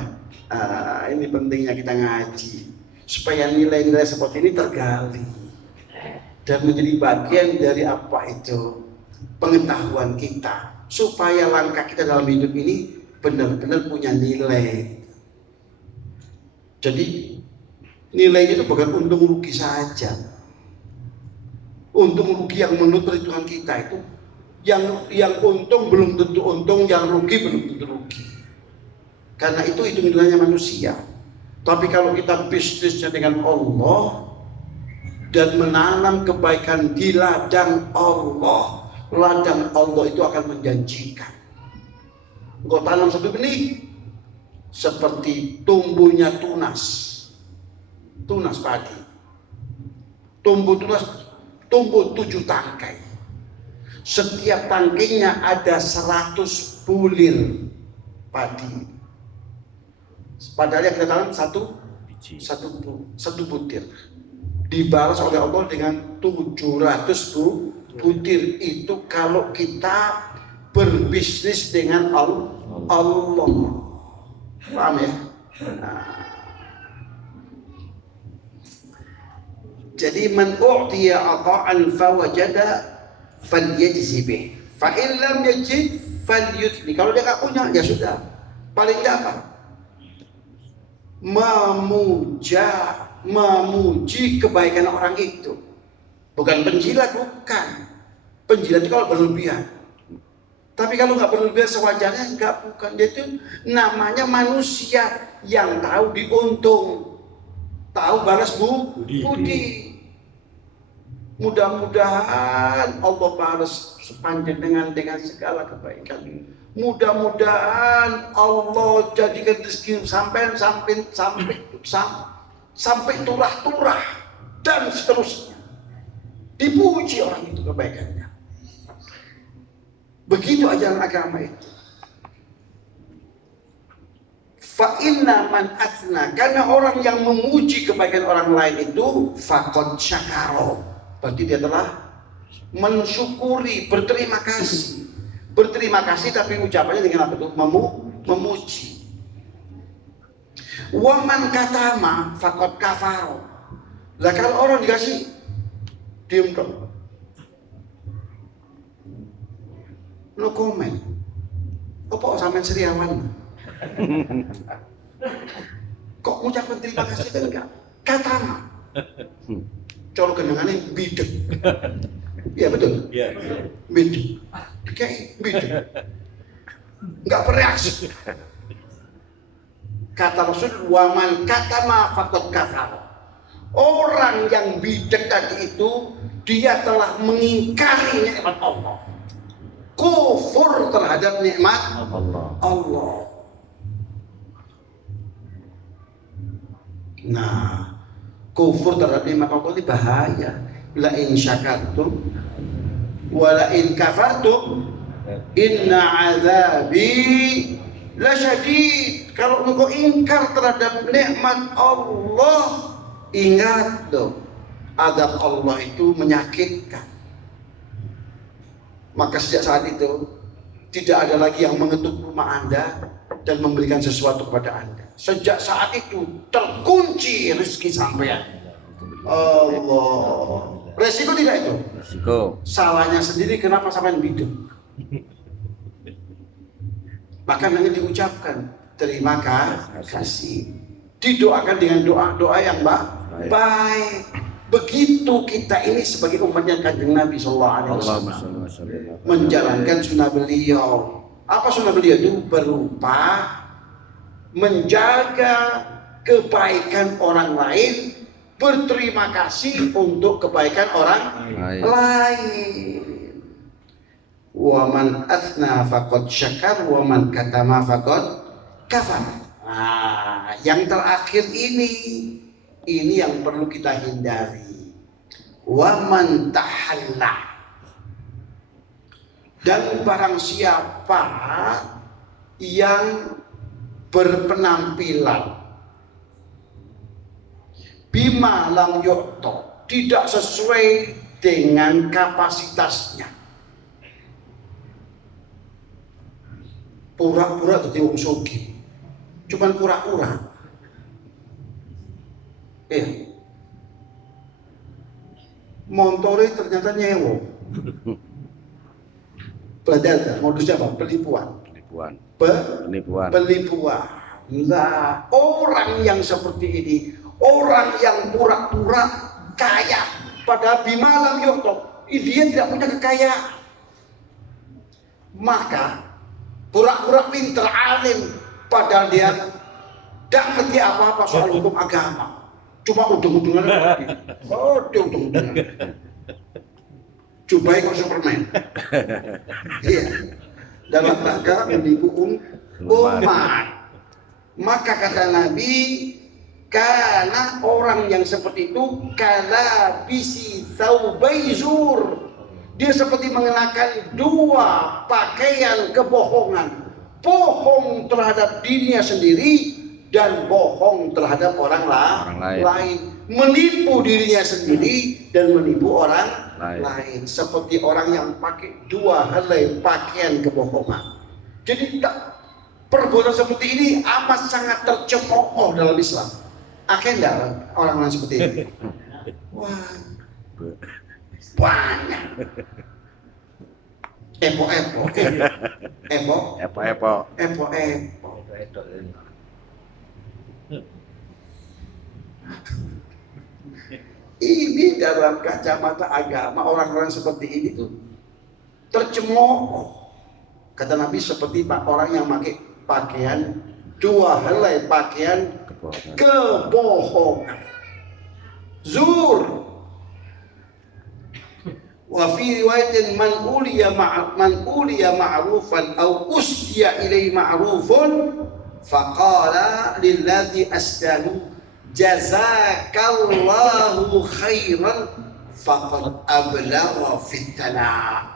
Ini pentingnya kita ngaji supaya nilai-nilai seperti ini tergali dan menjadi bagian dari apa itu pengetahuan kita, supaya langkah kita dalam hidup ini benar-benar punya nilai. Jadi nilainya itu bukan untung rugi saja. Untung rugi yang menurut perhitungan kita itu, yang untung belum tentu untung, yang rugi belum tentu rugi. Karena itu hitung-hitungannya manusia. Tapi kalau kita bisnisnya dengan Allah dan menanam kebaikan di ladang Allah itu akan menjanjikan. Engkau tanam satu benih seperti tumbuhnya tunas padi. Tumbuh 7 tangkai. Setiap tangkainya ada 100 bulir padi. Padahal yang kita tanam satu butir. Dibalas oleh Allah dengan 700 butir. Itu kalau kita berbisnis dengan Allah. Paham ya? Jadi man u'tiya ata'an fawajada falyajzi bih. Fa in lam yajid falyuthni. Kalau dia enggak punya ya sudah. Paling enggak apa? Memuji kebaikan orang itu. Bukan penjilat, bukan. Penjilat itu kalau berlebihan. Tapi kalau nggak berlebihan sewajarnya, bukan. Dia itu namanya manusia yang tahu diuntung, tahu balas budi. Mudah-mudahan Allah balas sepanjang dengan segala kebaikan. Mudah-mudahan Allah jadikan rezeki sampai turah-turah dan seterusnya. Dipuji orang itu kebaikannya. Begitu ajaran agama itu. Fa inna man athna, karena orang yang memuji kebaikan orang lain itu faqad syakara. Berarti dia telah mensyukuri, berterima kasih. Berterima kasih tapi ucapannya dengan apa itu? Memuji. Wa man katama faqad kafara. Lah kalau orang dikasih diam dong. No comment. Apa sampean seriawan? Kok ngucapkan terima kasih kan enggak? Katama. Colo gendengane bidek. Iya betul. Iya. Bidek. Kayak bidek. Enggak bereaksi. Kata Rasul, waman katama faqad kafara. Orang yang bidek tadi itu dia telah mengingkari nikmat Allah. Kufur terhadap nikmat Allah. Nah, Kufur terhadap nikmat Allah ini bahaya. La in syakartum wa la in kafartum inna azabi lasyadid. Kalau engkau ingkar terhadap nikmat Allah, ingat loh, azab Allah itu menyakitkan. Maka sejak saat itu tidak ada lagi yang mengetuk rumah Anda dan memberikan sesuatu kepada Anda. Sejak saat itu terkunci rezeki sampean. Allah. Resiko tidak itu? Resiko. Salahnya sendiri, kenapa sampean biduh? Bahkan hanya diucapkan terima kasih, didoakan dengan doa-doa yang baik. Begitu kita ini sebagai umatnya Kanjeng Nabi SAW menjalankan sunnah beliau. Apa sunnah beliau itu? Berupa menjaga kebaikan orang lain, berterima kasih untuk kebaikan orang lain. Wa man athna faqad syakar wa man katama faqad kafar. Nah, yang terakhir ini yang perlu kita hindari. Wa man tahalla, dan barang siapa yang berpenampilan bima lam yu'ta, tidak sesuai dengan kapasitasnya, pura-pura jadi wong sugih, cuman pura-pura. Montore ternyata nyewo. Belajar modusnya apa? Penipuan. Penipuan. Nah, orang yang seperti ini, orang yang pura-pura kaya, padahal bimalam yukto, dia tidak punya kekayaan. Maka pura-pura pinter alim, padahal dia tidak ngerti apa-apa soal hukum agama. Cuma udung-udungan lagi. Udung-udungan. Coba kok Superman. Iya. Dalam rangka menipu umat. Maka kata Nabi, karena orang yang seperti itu kala bisi thawbaizur, dia seperti mengenakan dua pakaian kebohongan. Bohong terhadap dirinya sendiri dan bohong terhadap orang lain. Menipu dirinya sendiri dan menipu orang lain. Seperti orang yang pakai dua helai pakaian kebohongan. Jadi perbuatan seperti ini amat sangat tercemooh dalam Islam. Akhirnya orang-orang seperti ini. Wah, banyak. Epo-epo. Ini dalam kacamata agama orang-orang seperti ini tuh tercemooh. Kata Nabi seperti orang yang pakai pakaian dua helai pakaian kebohongan. Zur. Wa fi riwayatin man uliya ma'rufan aw usya ilai ma'rufun faqala lilladzi asdahu jazakallahu khairan faqad ablagha fitana.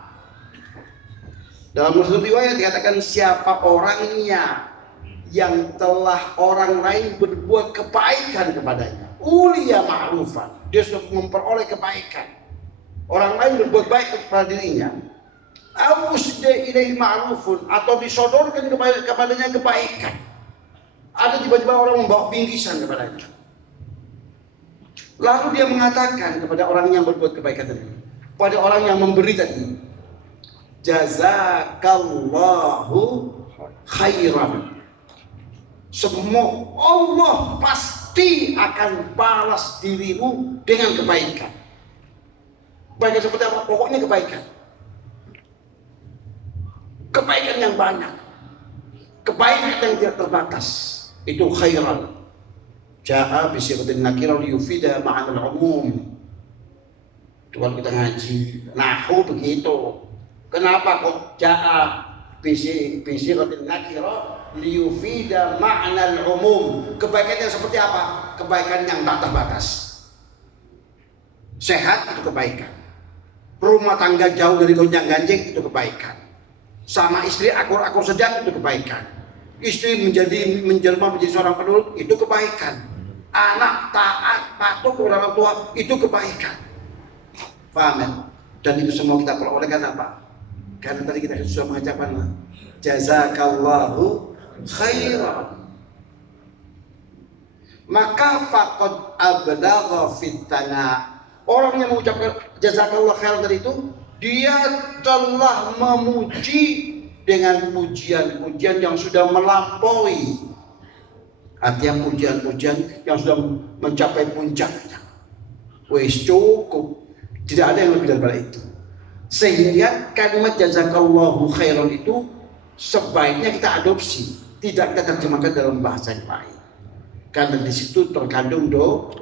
Dalam satu riwayat dikatakan, siapa orangnya yang telah orang lain berbuat kebaikan kepadanya, uliya ma'rufan, dia sudah memperoleh kebaikan, orang lain berbuat baik kepada dirinya, awusda ilaihi ma'rufun, atau disodorkan kepadanya kebaikan, ada tiba-tiba orang membawa bingkisan kepadanya, lalu dia mengatakan kepada orang yang berbuat kebaikan tadi, pada orang yang memberi tadi, jazakallahu khairan, semua Allah pasti akan balas dirimu dengan kebaikan. Kebaikan seperti apa? Pokoknya kebaikan. Kebaikan yang banyak, kebaikan yang tidak terbatas, itu khairan. Ja'a bisyiratin nakirah liyufida ma'anal umum. Itu kalau kita ngaji nahu begitu. Kenapa kok ja'a bisyiratin nakirah liyufida ma'anal umum? Kebaikan yang seperti apa? Kebaikan yang tak terbatas. sehat itu kebaikan. Rumah tangga jauh dari gonjang ganjing itu kebaikan. Sama istri akur-akur saja itu kebaikan. Istri menjelma menjadi seorang penurut itu kebaikan. Anak taat patuh kepada orang tua itu kebaikan. Paham ya? Dan itu semua kita peroleh karena apa? Karena tadi kita sudah mengucapkan jazakallahu khairan. Maka faqad ablagha fit tana. Orang yang mengucapkan jazakallahu khairan tadi itu, dia telah memuji dengan pujian-pujian yang sudah melampaui. Artinya pujian-pujian yang sudah mencapai puncaknya. Wes cukup. Tidak ada yang lebih daripada itu. Sehingga kalimat jazakallahu khairan itu sebaiknya kita adopsi, tidak kita terjemahkan dalam bahasa yang lain. Karena di situ terkandung doa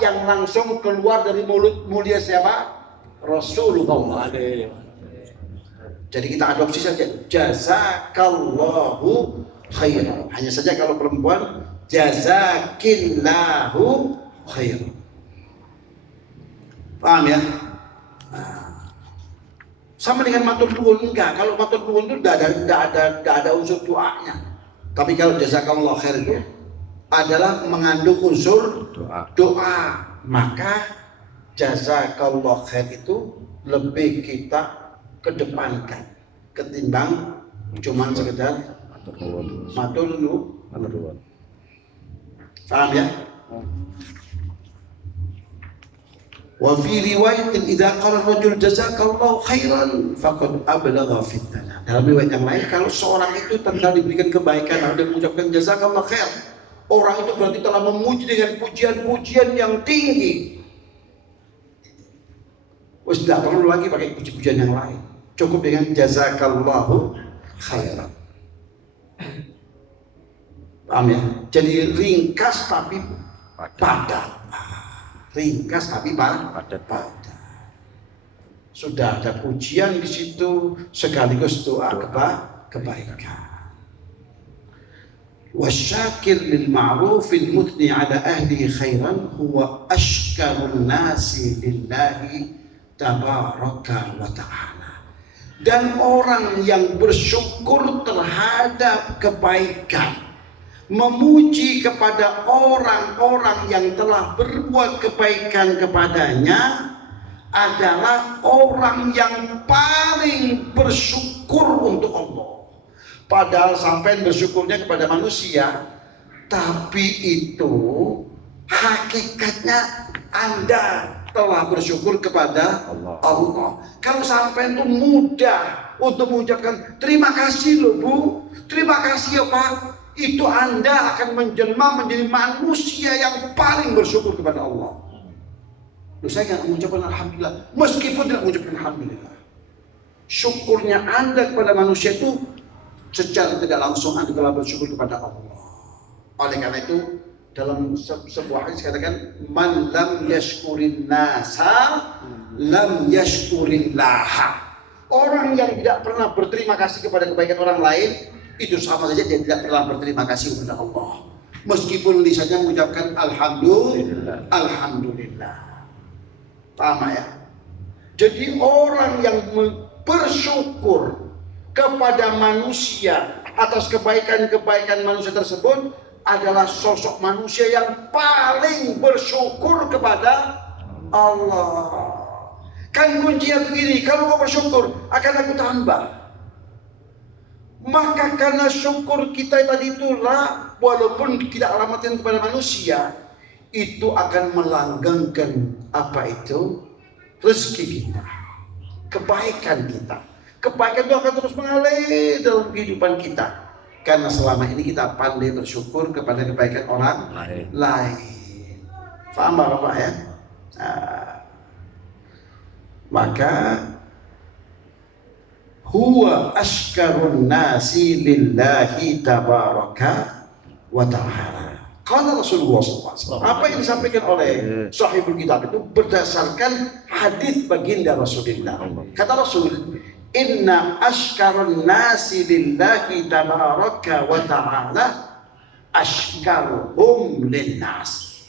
yang langsung keluar dari mulut mulia siapa? Rasulullah. Jadi kita adopsi saja jazakallahu khairan. Hanya saja kalau perempuan jazakillahu khairan. Paham ya? Sama dengan matur nuwun enggak. Kalau matur nuwun itu tidak ada unsur doanya. Tapi kalau jazakallahu khair itu adalah mengandung unsur doa. Maka jazakallahu khair itu lebih kita kedepankan ketimbang cuman sekedar matur nuwun. Paham ya? Wa fi riwayatin idza qala ar-rajul jazakallahu khairan faqad ablagha fit tana. Dalam riwayat yang lain, kalau seorang itu telah diberikan kebaikan lalu dia mengucapkan jazakallahu khair, orang itu berarti telah memuji dengan pujian-pujian yang tinggi. Wes tidak perlu lagi pakai puji-pujian yang lain. Cukup dengan jazakallahu khairan. Paham ya? Jadi ringkas tapi padat. Ringkas tapi padat. Sudah ada pujian di situ sekaligus doa kebaikan. Wasyakir lil ma'rufil muthni ala ahlihi khairan huwa ashkarun nasi lillahi tabaraka wa ta'ala. Dan orang yang bersyukur terhadap kebaikan, memuji kepada orang-orang yang telah berbuat kebaikan kepadanya, adalah orang yang paling bersyukur untuk Allah. Padahal sampai bersyukurnya kepada manusia, tapi itu hakikatnya Anda telah bersyukur kepada Allah. Kalau sampai itu mudah untuk mengucapkan terima kasih loh Bu, terima kasih ya Pak, itu Anda akan menjelma menjadi manusia yang paling bersyukur kepada Allah. Loh, saya tidak mengucapkan alhamdulillah, meskipun tidak mengucapkan alhamdulillah. Syukurnya Anda kepada manusia itu secara tidak langsung Anda telah bersyukur kepada Allah. Oleh karena itu dalam sebuah hadis katakan man lam yashkurin nasa lam yashkurillah. Orang yang tidak pernah berterima kasih kepada kebaikan orang lain, itu sama saja dia tidak pernah berterima kasih kepada Allah. Meskipun lisannya mengucapkan alhamdulillah, alhamdulillah. Paham ya? Jadi orang yang bersyukur kepada manusia atas kebaikan-kebaikan manusia tersebut adalah sosok manusia yang paling bersyukur kepada Allah. Kan kuncinya begini, kalau kau bersyukur akan aku tambah. Maka karena syukur kita tadi itulah, walaupun tidak alamatkan kepada manusia, itu akan melanggengkan apa itu? Rezeki kita, kebaikan kita. Kebaikan itu akan terus mengalir dalam kehidupan kita. Karena selama ini kita pandai bersyukur kepada kebaikan orang lain. Faham Bapak ya? Maka huwa ashkarun nasi lillahi tabaraka wa ta'ala. Qala Rasulullah SAW. Apa yang disampaikan oleh sahibul kitab itu berdasarkan hadis baginda Rasulullah. Kata Rasul, inna ashkarun nasi lillahi tabaraka wa ta'ala ashkaruhum linnas.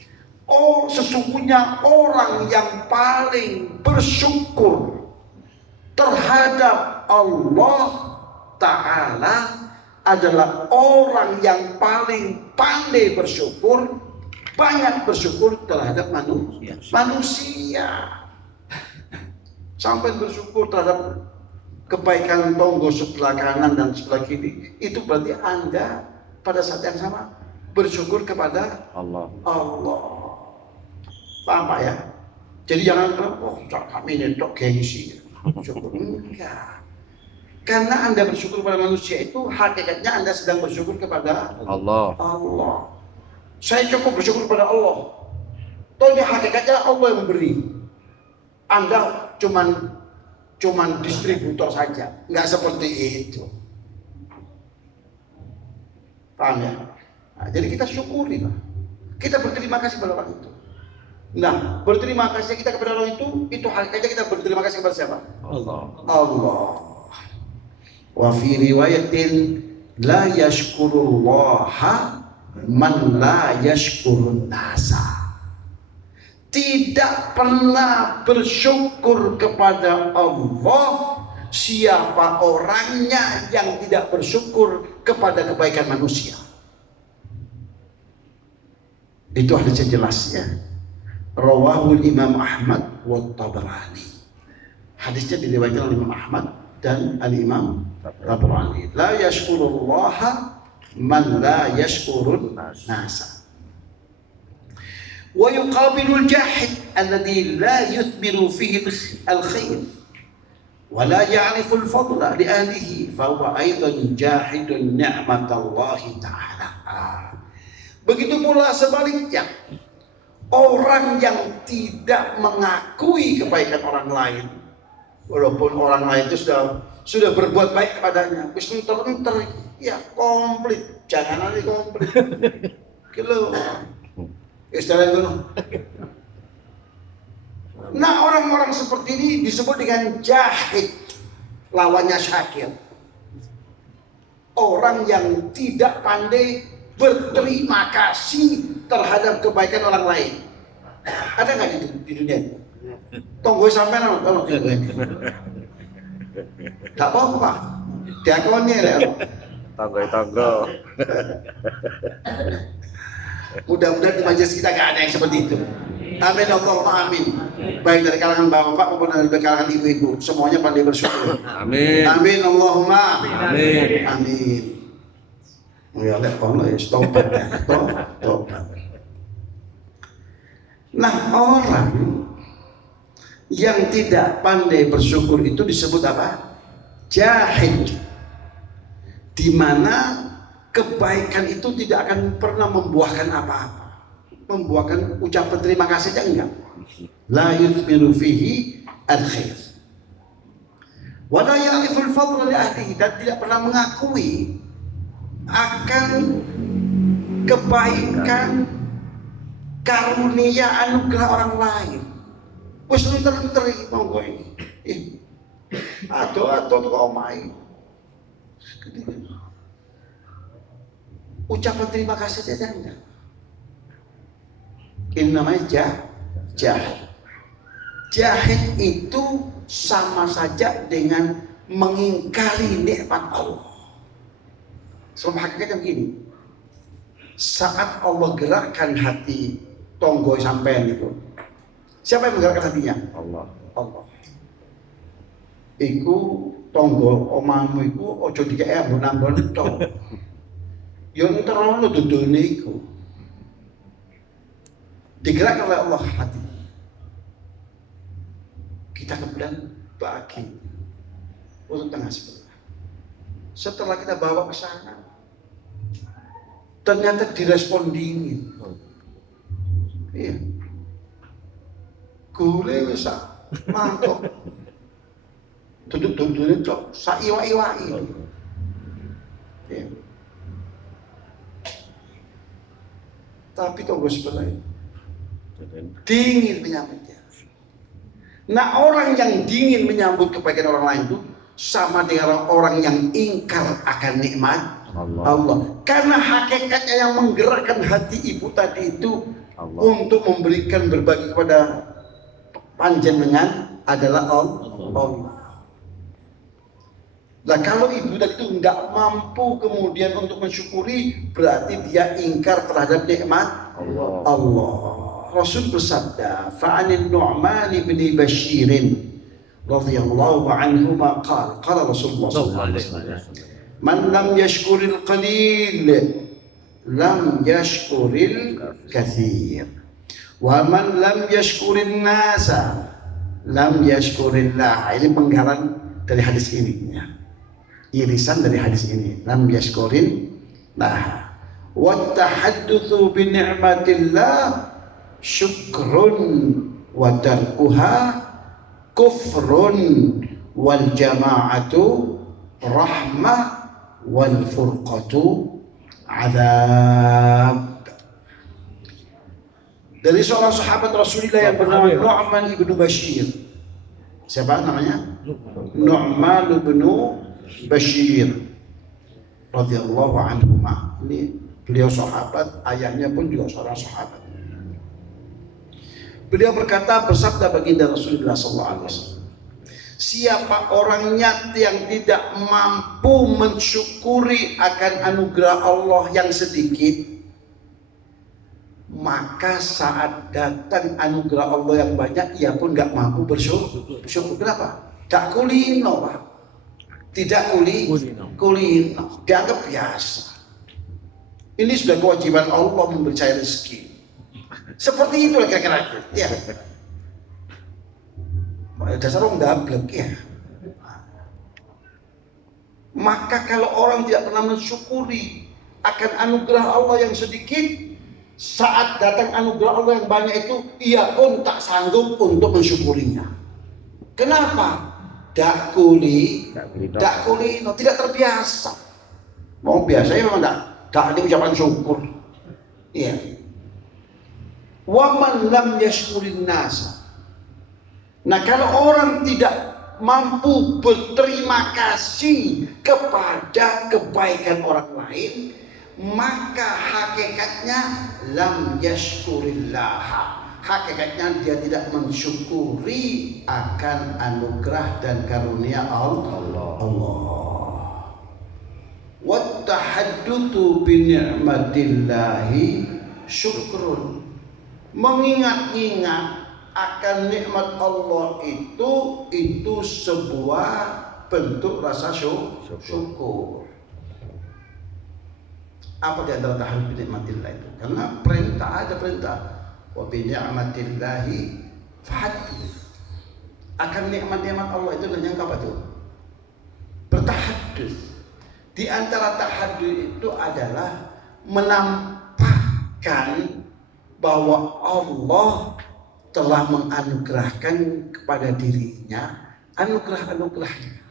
Oh, sesungguhnya orang yang paling bersyukur terhadap Allah Ta'ala adalah orang yang paling pandai bersyukur, banyak bersyukur terhadap manusia. Sampai bersyukur terhadap kebaikan tonggo sebelah kanan dan sebelah kiri, itu berarti Anda pada saat yang sama bersyukur kepada Allah. Paham Pak ya? Jadi jangan bilang, oh kami ini tok gengsi. Syukur. Enggak. Karena Anda bersyukur kepada manusia itu hakikatnya Anda sedang bersyukur kepada Allah. Saya cukup bersyukur kepada Allah. Tohnya hakikatnya Allah yang memberi. Anda cuman distributor saja. Enggak seperti itu. Paham ya? Nah, jadi kita syukuri lah. Kita berterima kasih kepada orang itu. Nah, berterima kasih kita kepada orang itu hakikatnya kita berterima kasih kepada siapa? Allah. Wa fi riwayatin la yashkurullaha man la yashkurun nasa. Tidak pernah bersyukur kepada Allah siapa orangnya yang tidak bersyukur kepada kebaikan manusia. Itu hadisnya jelas ya. Rawahul Imam Ahmad wa Tabrani. Hadisnya diriwayatkan oleh Imam Ahmad dan Al-Imam Tabrani. La yashkurullaha man la yashkurun nasa. Wa yuqabilul jahid alladhi la yuthmiru fihi al-khair wa la ya'rifu al-fadla li ahlihi fa huwa aidan jahidun ni'matallahi ta'ala. Begitu pula sebaliknya, orang yang tidak mengakui kebaikan orang lain, walaupun orang lain itu sudah berbuat baik kepadanya, wis enter, ya komplit, jangan nanti komplit, kilo, istilah itu. Nah, orang-orang seperti ini disebut dengan jahid, lawannya syakir. Orang yang tidak pandai berterima kasih terhadap kebaikan orang lain. Ada nggak di dunia ini? Tonggo sampai kalau tak apa-apa, diakoni ya. Tonggo. Mudah-mudahan di majelis kita nggak ada yang seperti itu. Amin Allahumma amin. Baik dari kalangan bapak maupun dari kalangan ibu-ibu, semuanya pandai bersyukur. Amin. Amin Allahumma Amin. amin. Ya lek kono ya tobat ya. Tobat. Nah, orang yang tidak pandai bersyukur itu disebut apa? Jahid. Di mana kebaikan itu tidak akan pernah membuahkan apa-apa. Membuahkan ucapan terima kasih aja enggak. La yuthmiru fihi al-khair. Wa la ya'riful fadla li ahlihi, dan tidak pernah mengakui akan kebaikan karunia anugerah orang lain. Wis enter iki monggo iki. Ado tuh omai. Ucapan terima kasih saja enggak. Ini namanya jahid. Jahid itu sama saja dengan mengingkari nikmat Allah. Sebab hakikatnya begini, saat Allah gerakkan hati tonggo sampean itu, siapa yang menggerakkan hatinya? Allah. Iku tonggo omamu iku ojo dikei ambon-ambon tok. Yo entar ono dudune iku. Digerakkan oleh Allah hati. Kita kemudian bagi untuk tengah sebelah. Setelah kita bawa ke sana, ternyata direspon dingin. Iya. Gule wis mantap. Duduk-duduk itu saiwa-iwai. Iya. Tapi tonggo sebelah itu dingin menyambutnya. Nah, orang yang dingin menyambut kebaikan orang lain itu sama dengan orang yang ingkar akan nikmat Allah. Karena hakikatnya yang menggerakkan hati ibu tadi itu untuk memberikan berbagi kepada panjenengan adalah Allah. Nah kalau ibu tadi itu nggak mampu kemudian untuk mensyukuri, berarti dia ingkar terhadap nikmat Allah. Rasul bersabda, fa'anin Nu'man bin Bashir radhiyallahu anhu qala Rasulullah sallallahu alaihi wasallam, man lam yashkuril qalil lam yashkuril katsir wa man lam yashkurin nasa lam yashkurillah. Ini penggalan dari hadis ini ya. Irisan dari hadis ini, lam yashkurin nah wa tahaddutsu bi ni'matillah syukrun wa tarkuha kufrun wal jama'atu rahmah wal furqatu adab. Dari seorang sahabat Rasulullah yang bernama Nu'man ibnu Bashir. Siapa namanya? Nu'man ibnu Bashir radhiyallahu anhu. Ini beliau sahabat, ayahnya pun juga seorang sahabat. Beliau berkata, bersabda baginda Rasulullah SAW, siapa orangnya yang tidak mampu mensyukuri akan anugerah Allah yang sedikit, maka saat datang anugerah Allah yang banyak, ia pun gak mampu bersyukur. Kenapa? Tak kulino, Pak. Tidak kulino, dianggap biasa. Ini sudah kewajiban Allah memberi saya rezeki. Seperti itu kira-kira ya. Dasar orang gablek ya. Maka kalau orang tidak pernah mensyukuri akan anugerah Allah yang sedikit, saat datang anugerah Allah yang banyak itu, ia pun tak sanggup untuk mensyukurinya. Kenapa? Dak kulino, tidak terbiasa. Mau biasanya memang tak ada ucapan syukur. Iya. Waman lam yashkurin nasa. Nah kalau orang tidak mampu berterima kasih kepada kebaikan orang lain, maka hakikatnya lam yashkurillah. Hakikatnya dia tidak mensyukuri akan anugerah dan karunia Allah. Wa tahaddutsu bi ni'matillahi syukrun. Mengingat-ingat akan nikmat Allah itu sebuah bentuk rasa syukur. Apa di antara tahaddud bi nikmatillah itu? Karena perintah ada perintah wa bi ni'matillahi fahaddits. Akan nikmat-nikmat Allah itu dan yang apa itu? Bertahaddus. Di antara tahaddud itu adalah menampakkan bahwa Allah telah menganugerahkan kepada dirinya anugerah-anugerahnya.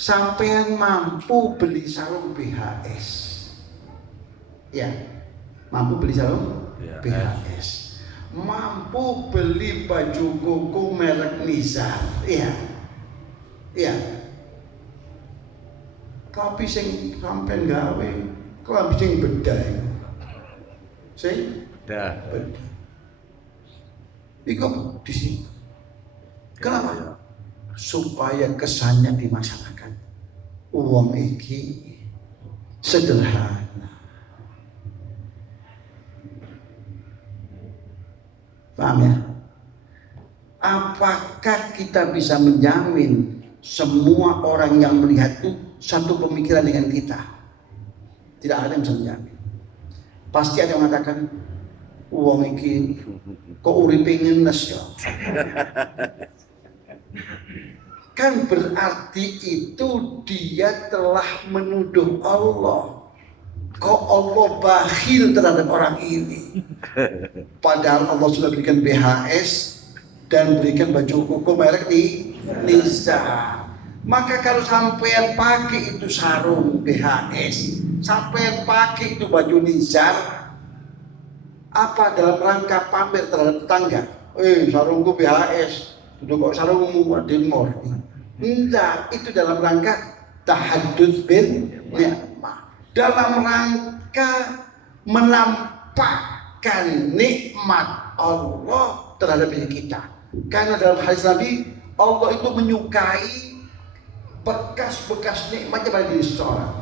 Sampean mampu beli sarung BHS, ya, mampu beli sarung BHS, mampu beli baju koko merek Nizar, ya. Tapi sing sampean gawe klambi sing bedai. Sing bedai. Iku di sini. Kenapa? Supaya kesannya di masyarakat uang iki sederhana. Paham ya? Apakah kita bisa menjamin semua orang yang melihat itu satu pemikiran dengan kita? Tidak ada yang bisa menjamin. Pasti ada yang mengatakan, uang iki kok uripe ngenes ya. Kan berarti itu dia telah menuduh Allah. Kok Allah bakhil terhadap orang ini? Padahal Allah sudah berikan BHS dan berikan baju koko merek Nizar. Maka kalau sampean pakai itu sarung BHS, sampean pakai itu baju Nizar, apa dalam rangka pamer terhadap tetangga? Sarungku BHS, Duduk kok sarung dimor. Enggak, itu dalam rangka tahaddud bil nikmah. Dalam rangka menampakkan nikmat Allah terhadap diri kita. Karena dalam hadis Nabi, Allah itu menyukai bekas-bekas nikmatnya pada diri seseorang.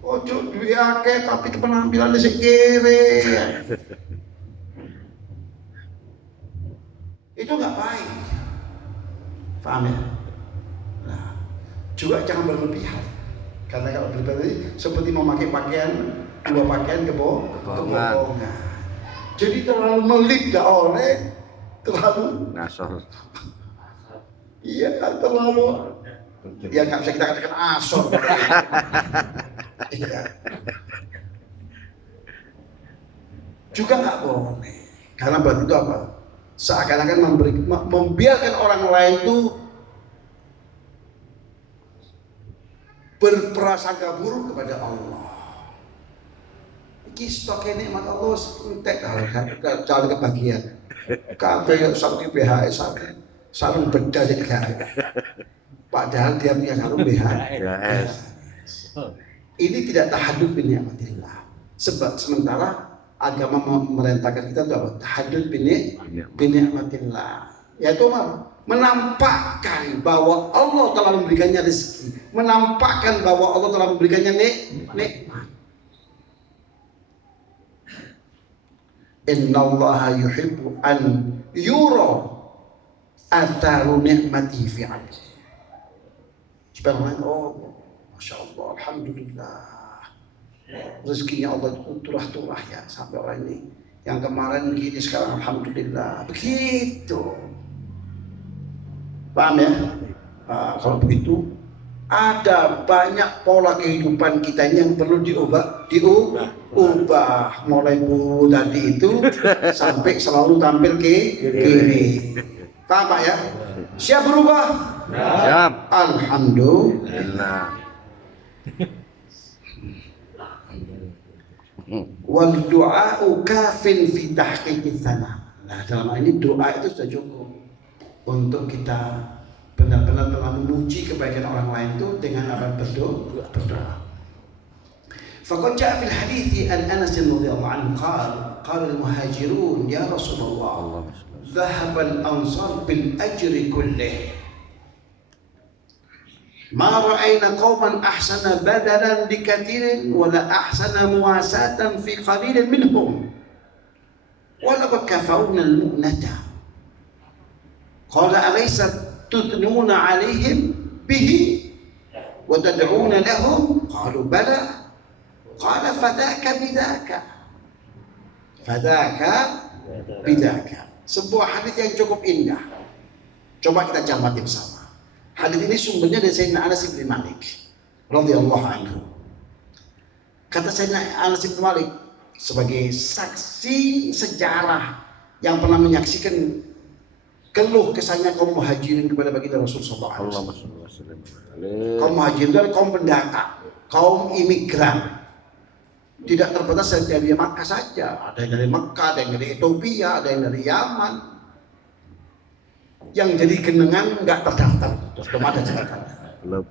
Ojo duwe akeh tapi penampilannya sing kere. Itu nggak baik. Paham ya? Nah, juga jangan berlebihan. Karena kalau berlebihan seperti memakai dua pakaian kebohongan. Jadi terlalu melik gak oleh, terlalu ngasor. Iya, terlalu. Ya nggak bisa kita katakan asor. Iya. Juga nggak boleh. Karena berarti itu apa? Seakan-akan membiarkan orang lain itu berprasangka buruk kepada Allah. Iki stoknya nikmat Allah entek kalau kebagian. Kabeh sakti BHS sarung bedah jadi gak. Padahal dia punya sarung BHS. Ini tidak tahaddud bin ni'matillah. Sebab sementara agama memerintahkan kita itu apa? Tahaddud bin ni'matillah. Yaitu menampakkan bahwa Allah telah memberikannya rezeki, menampakkan bahwa Allah telah memberikannya nikmat. Innallaha yuhibbu an yura atharu ni'matihi fi 'abdihi. Subhanallah, oh, masya Allah, alhamdulillah. Rezekinya Allah itu turah-turah ya sampai orang ini. Yang kemarin begini sekarang alhamdulillah. Begitu. Paham ya? Nah, kalau begitu ada banyak pola kehidupan kita yang perlu diubah. Mulai bu tadi itu sampai selalu tampil ke kiri. Paham Pak ya? Siap berubah? Siap. Alhamdulillah. Wal du'a'u kafin fi tahqiqis sana. Nah, dalam hal ini doa itu sudah cukup untuk kita benar-benar telah memuji kebaikan orang lain itu dengan apa? Berdoa. Faqad ja'a fil hadithi an Anas radhiyallahu anhu qala al-muhajirun ya Rasulullah dhahaba al-ansar bil ajri kullih ma ra'ayna qauman ahsana badalan bi kathirin wa la ahsana muwasatan fi qalilin minhum wa laqad kafawna al-mu'nata qala alaysa tuthnuna 'alayhim bihi wa tad'una lahum qalu bala qala fadaka bidaka. Sebuah hadis yang cukup indah. Coba kita cermati bersama. Hadis ini sumbernya dari Sayyidina Anas bin Malik radhiyallahu anhu. Kata Sayyidina Anas bin Malik sebagai saksi sejarah yang pernah menyaksikan keluh kesahnya kaum muhajirin kepada baginda Rasulullah SAW. Kaum muhajirin itu kaum pendatang, kaum imigran. Tidak terbatas dari Makkah saja, ada yang dari Makkah, ada yang dari Ethiopia, ada yang dari Yaman. Yang jadi genengan nggak terdaftar, terus belum ada catatannya. Belum.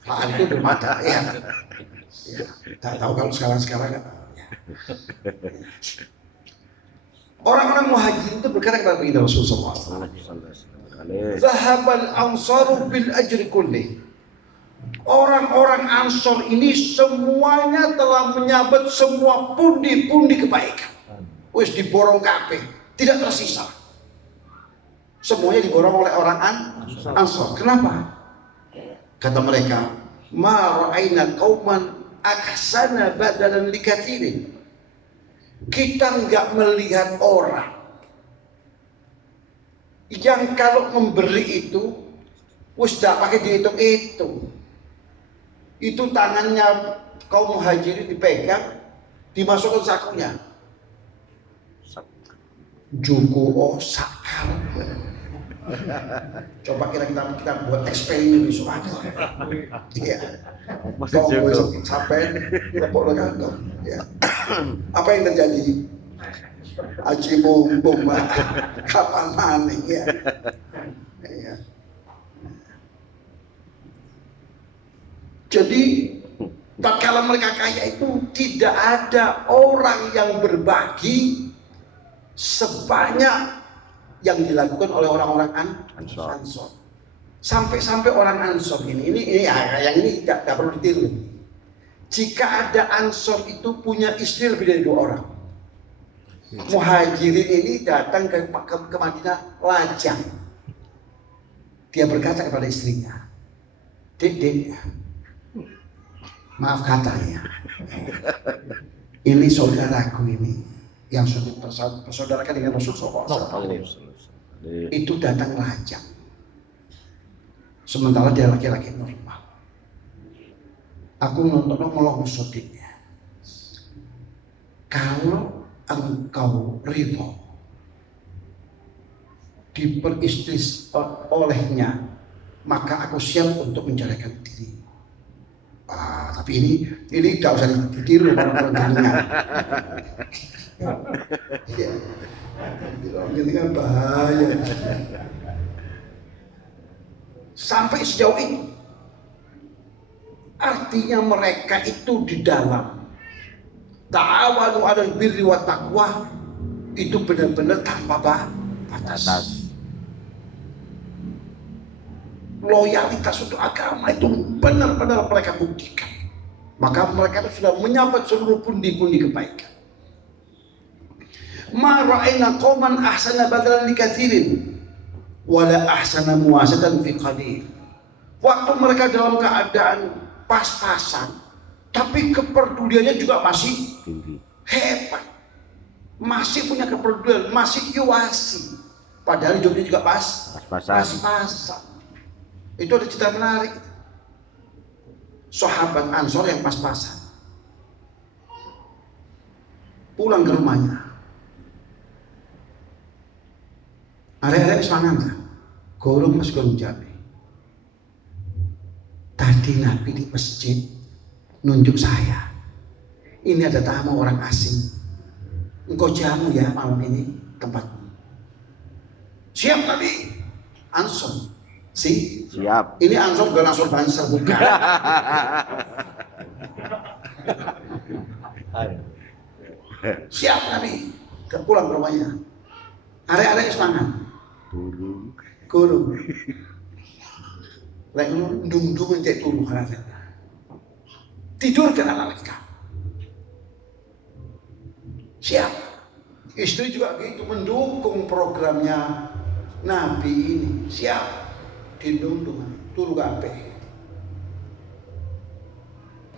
Saat itu belum ada, ya. Tak tahu kalau sekarang nggak tahu. Ya. Orang-orang muhajirin itu berkata kepada baginda Rasulullah SAW, "Zahabal ansaru bil ajri kulli." Orang-orang Ansor ini semuanya telah menyabet semua pundi-pundi kebaikan. Wis diborong kabeh, tidak tersisa. Semuanya diborong oleh orang Ansor. Kenapa? Kata mereka, "Ma ra'aina qauman aksana badalan likatirin." Kita enggak melihat orang yang kalau memberi itu wis dak pakai dihitung-hitung. Itu tangannya kaum muhajirin dipegang, dimasukkan sakunya. Juku sakal. Coba kita buat eksperimen besok aja. Iya. Kau besok sampai lepok kantong. Ya. Apa yang terjadi? Aji mumpung Pak, kapan maning ya. Iya. Jadi tatkala mereka kaya itu tidak ada orang yang berbagi sebanyak yang dilakukan oleh orang-orang Ansor. Sampai-sampai orang Ansor ini yang ini tidak perlu ditiru. Jika ada Ansor itu punya istri lebih dari 2 orang. Muhajirin ini datang ke Madinah lajang. Dia berkata kepada istrinya, Dek, maaf katanya, ini saudaraku ini yang sudah bersaudarakan dengan Rasulullah SAW. Itu datang lajang. Sementara dia laki-laki normal. Aku nonton melong sodiknya. Kalau engkau ridho diperistri olehnya, maka aku siap untuk menceraikan diri. Tapi ini tidak usah ditiru orang-orang dunia. Ini kan bahaya. Sampai sejauh itu. Artinya mereka itu di dalam ta'awanu 'alal birri wat taqwa itu benar-benar tanpa batas. Loyalitas untuk agama itu benar-benar mereka buktikan. Maka mereka itu sudah menyabet seluruh pundi-pundi kebaikan. Ma ra'ayna qauman ahsana badalan likatsirin wala ahsana muwasatan fi qalil. Waktu mereka dalam keadaan pas-pasan, tapi kepeduliannya juga masih hebat. Masih punya kepedulian, masih iwasi. Padahal hidupnya juga pas-pasan. Itu ada cerita menarik. Sahabat Ansor yang pas-pasan pulang ke rumahnya. Arek-arek semangat, gorong mas gorong jabe. Tadi Nabi di masjid nunjuk saya. Ini ada tamu orang asing. Engkau jamu ya malam ini tempatmu. Siap Nabi. Ansor. Siap. Ini Ansor bukan Ansor Banser, bukan. Siap Nabi. Pulang ke rumahnya. Arek-arek semangat. Guru. Lek ndung-ndung cek turu kan. Tidur kan anak kita. Siap. Istri juga gitu mendukung programnya Nabi ini. Siap. Dindung-dung turu kabeh.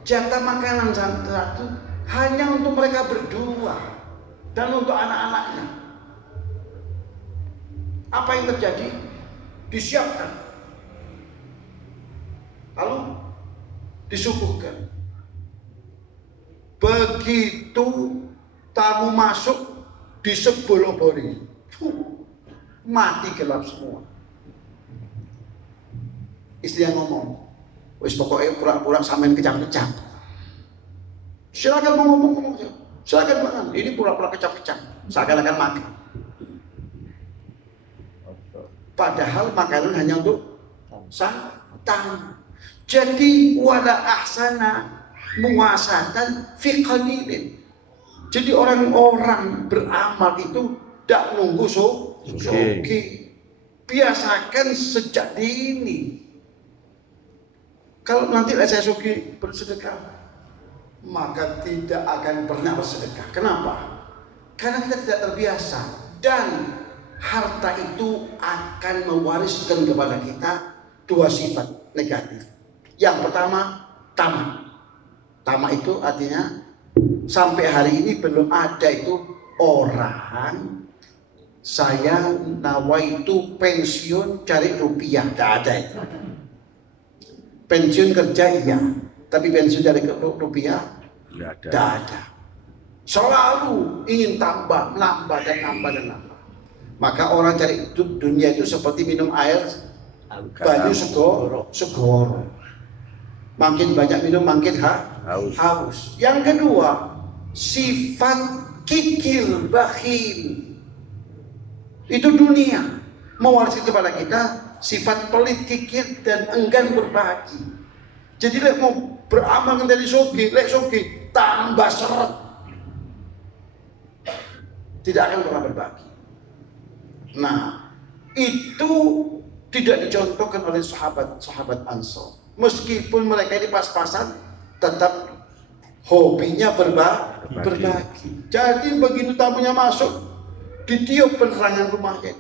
Jatah makanan satu hanya untuk mereka berdua dan untuk anak-anaknya. Apa yang terjadi? Disiapkan. Lalu disuguhkan. Begitu tamu masuk disebul obori, mati gelap semua. Istri yang ngomong, wis pokoknya pura-pura sampean kecap-kecap. Silakan ngomong, silakan makan. Ini pura-pura kecap-kecap, seakan-akan makan. Padahal makanan hanya untuk tamu. Jadi wala ahsana muwasatan fi qalilin. Jadi orang-orang beramal itu tidak nunggu sogi. Biasakan sejak dini. Kalau nanti saya sogi bersedekah, maka tidak akan pernah bersedekah. Kenapa? Karena kita tidak terbiasa dan harta itu akan mewariskan kepada kita 2 sifat negatif. Yang pertama, tamak. Tamak itu artinya sampai hari ini belum ada itu orang saya nawaitu pensiun cari rupiah, tidak ada itu. Pensiun kerja iya, tapi pensiun cari rupiah tidak ada. Selalu ingin tambah, menambah dan nambah. Maka orang cari dunia itu seperti minum air banyu segoro. Makin banyak minum makin haus. Yang kedua, sifat kikir, bakhil. Itu dunia mewarisi kepada kita sifat pelit, kikir, dan enggan berbagi. Jadi lek mau beramal dari sogi, lek sogi tambah seret, tidak akan pernah berbagi. Nah, itu tidak dicontohkan oleh sahabat Ansor. Meskipun mereka ini pas-pasan, tetap hobinya berbagi. Jadi begitu tamunya masuk, ditiup penerangan rumahnya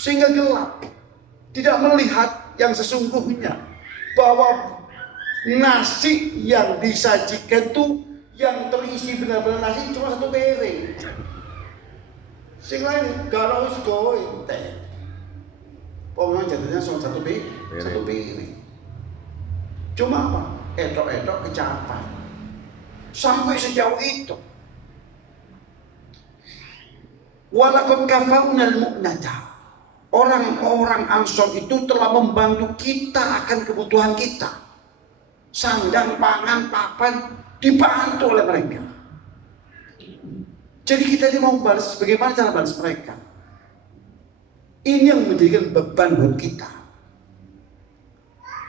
sehingga gelap, tidak melihat yang sesungguhnya, bahwa nasi yang disajikan tuh yang terisi benar-benar nasi cuma satu piring. Sing lain galau sekoe teh. Pokoknya jadinya cuma satu piring. Cuma apa? Edok-edok kecapan. Sampai sejauh itu. Walaqad kafaunal mu'nata. Orang-orang Ansor itu telah membantu kita akan kebutuhan kita. Sandang, pangan, papan dibantu oleh mereka. Jadi kita ini mau balas, bagaimana cara balas mereka? Ini yang menjadikan beban buat kita.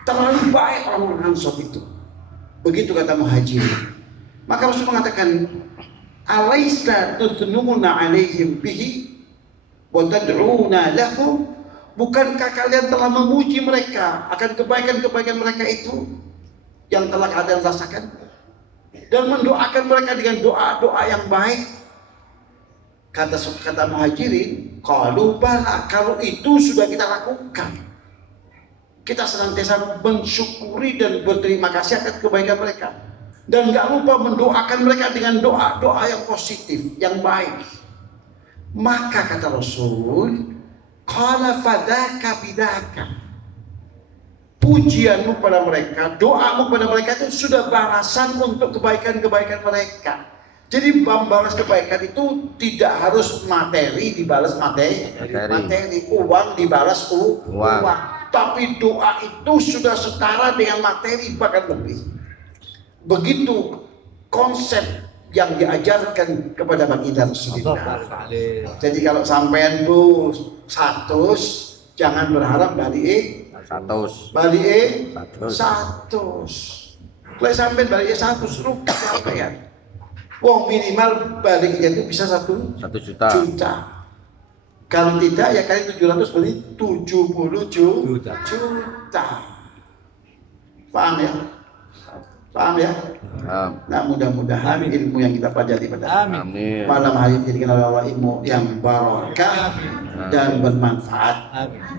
Terlalu baik orang-orang Ansor itu. Begitu kata Muhajirin. Maka Rasul mengatakan, alaisa tuthnuna alaihim bihi wa tad'una lahum. Bukankah kalian telah memuji mereka akan kebaikan-kebaikan mereka itu yang telah kalian rasakan, dan mendoakan mereka dengan doa-doa yang baik? Kata Muhajirin, qalu bala, kalau itu sudah kita lakukan. Kita senantiasa mensyukuri dan berterima kasih akan kebaikan mereka, dan gak lupa mendoakan mereka dengan doa-doa yang positif, yang baik. Maka kata Rasul, qala fadaka bidaka, pujianmu pada mereka, doamu pada mereka itu sudah balasan untuk kebaikan-kebaikan mereka. Jadi membalas kebaikan itu tidak harus materi dibalas materi, uang dibalas uang. Tapi doa itu sudah setara dengan materi, bahkan lebih. Begitu konsep yang diajarkan kepada baginda Rasulullah. Jadi kalau sampean bu 100, jangan berharap balik 100. Kalau sampean balik 100 rupiah sampean. Wong minimal baliknya itu bisa 1 juta. Kalau tidak ya kali 700 beli 70 juta. Paham ya? Paham ya? Nah, mudah-mudahan ilmu yang kita pelajari pada malam hari ini dijadikan oleh Allah ilmu yang barakah dan bermanfaat.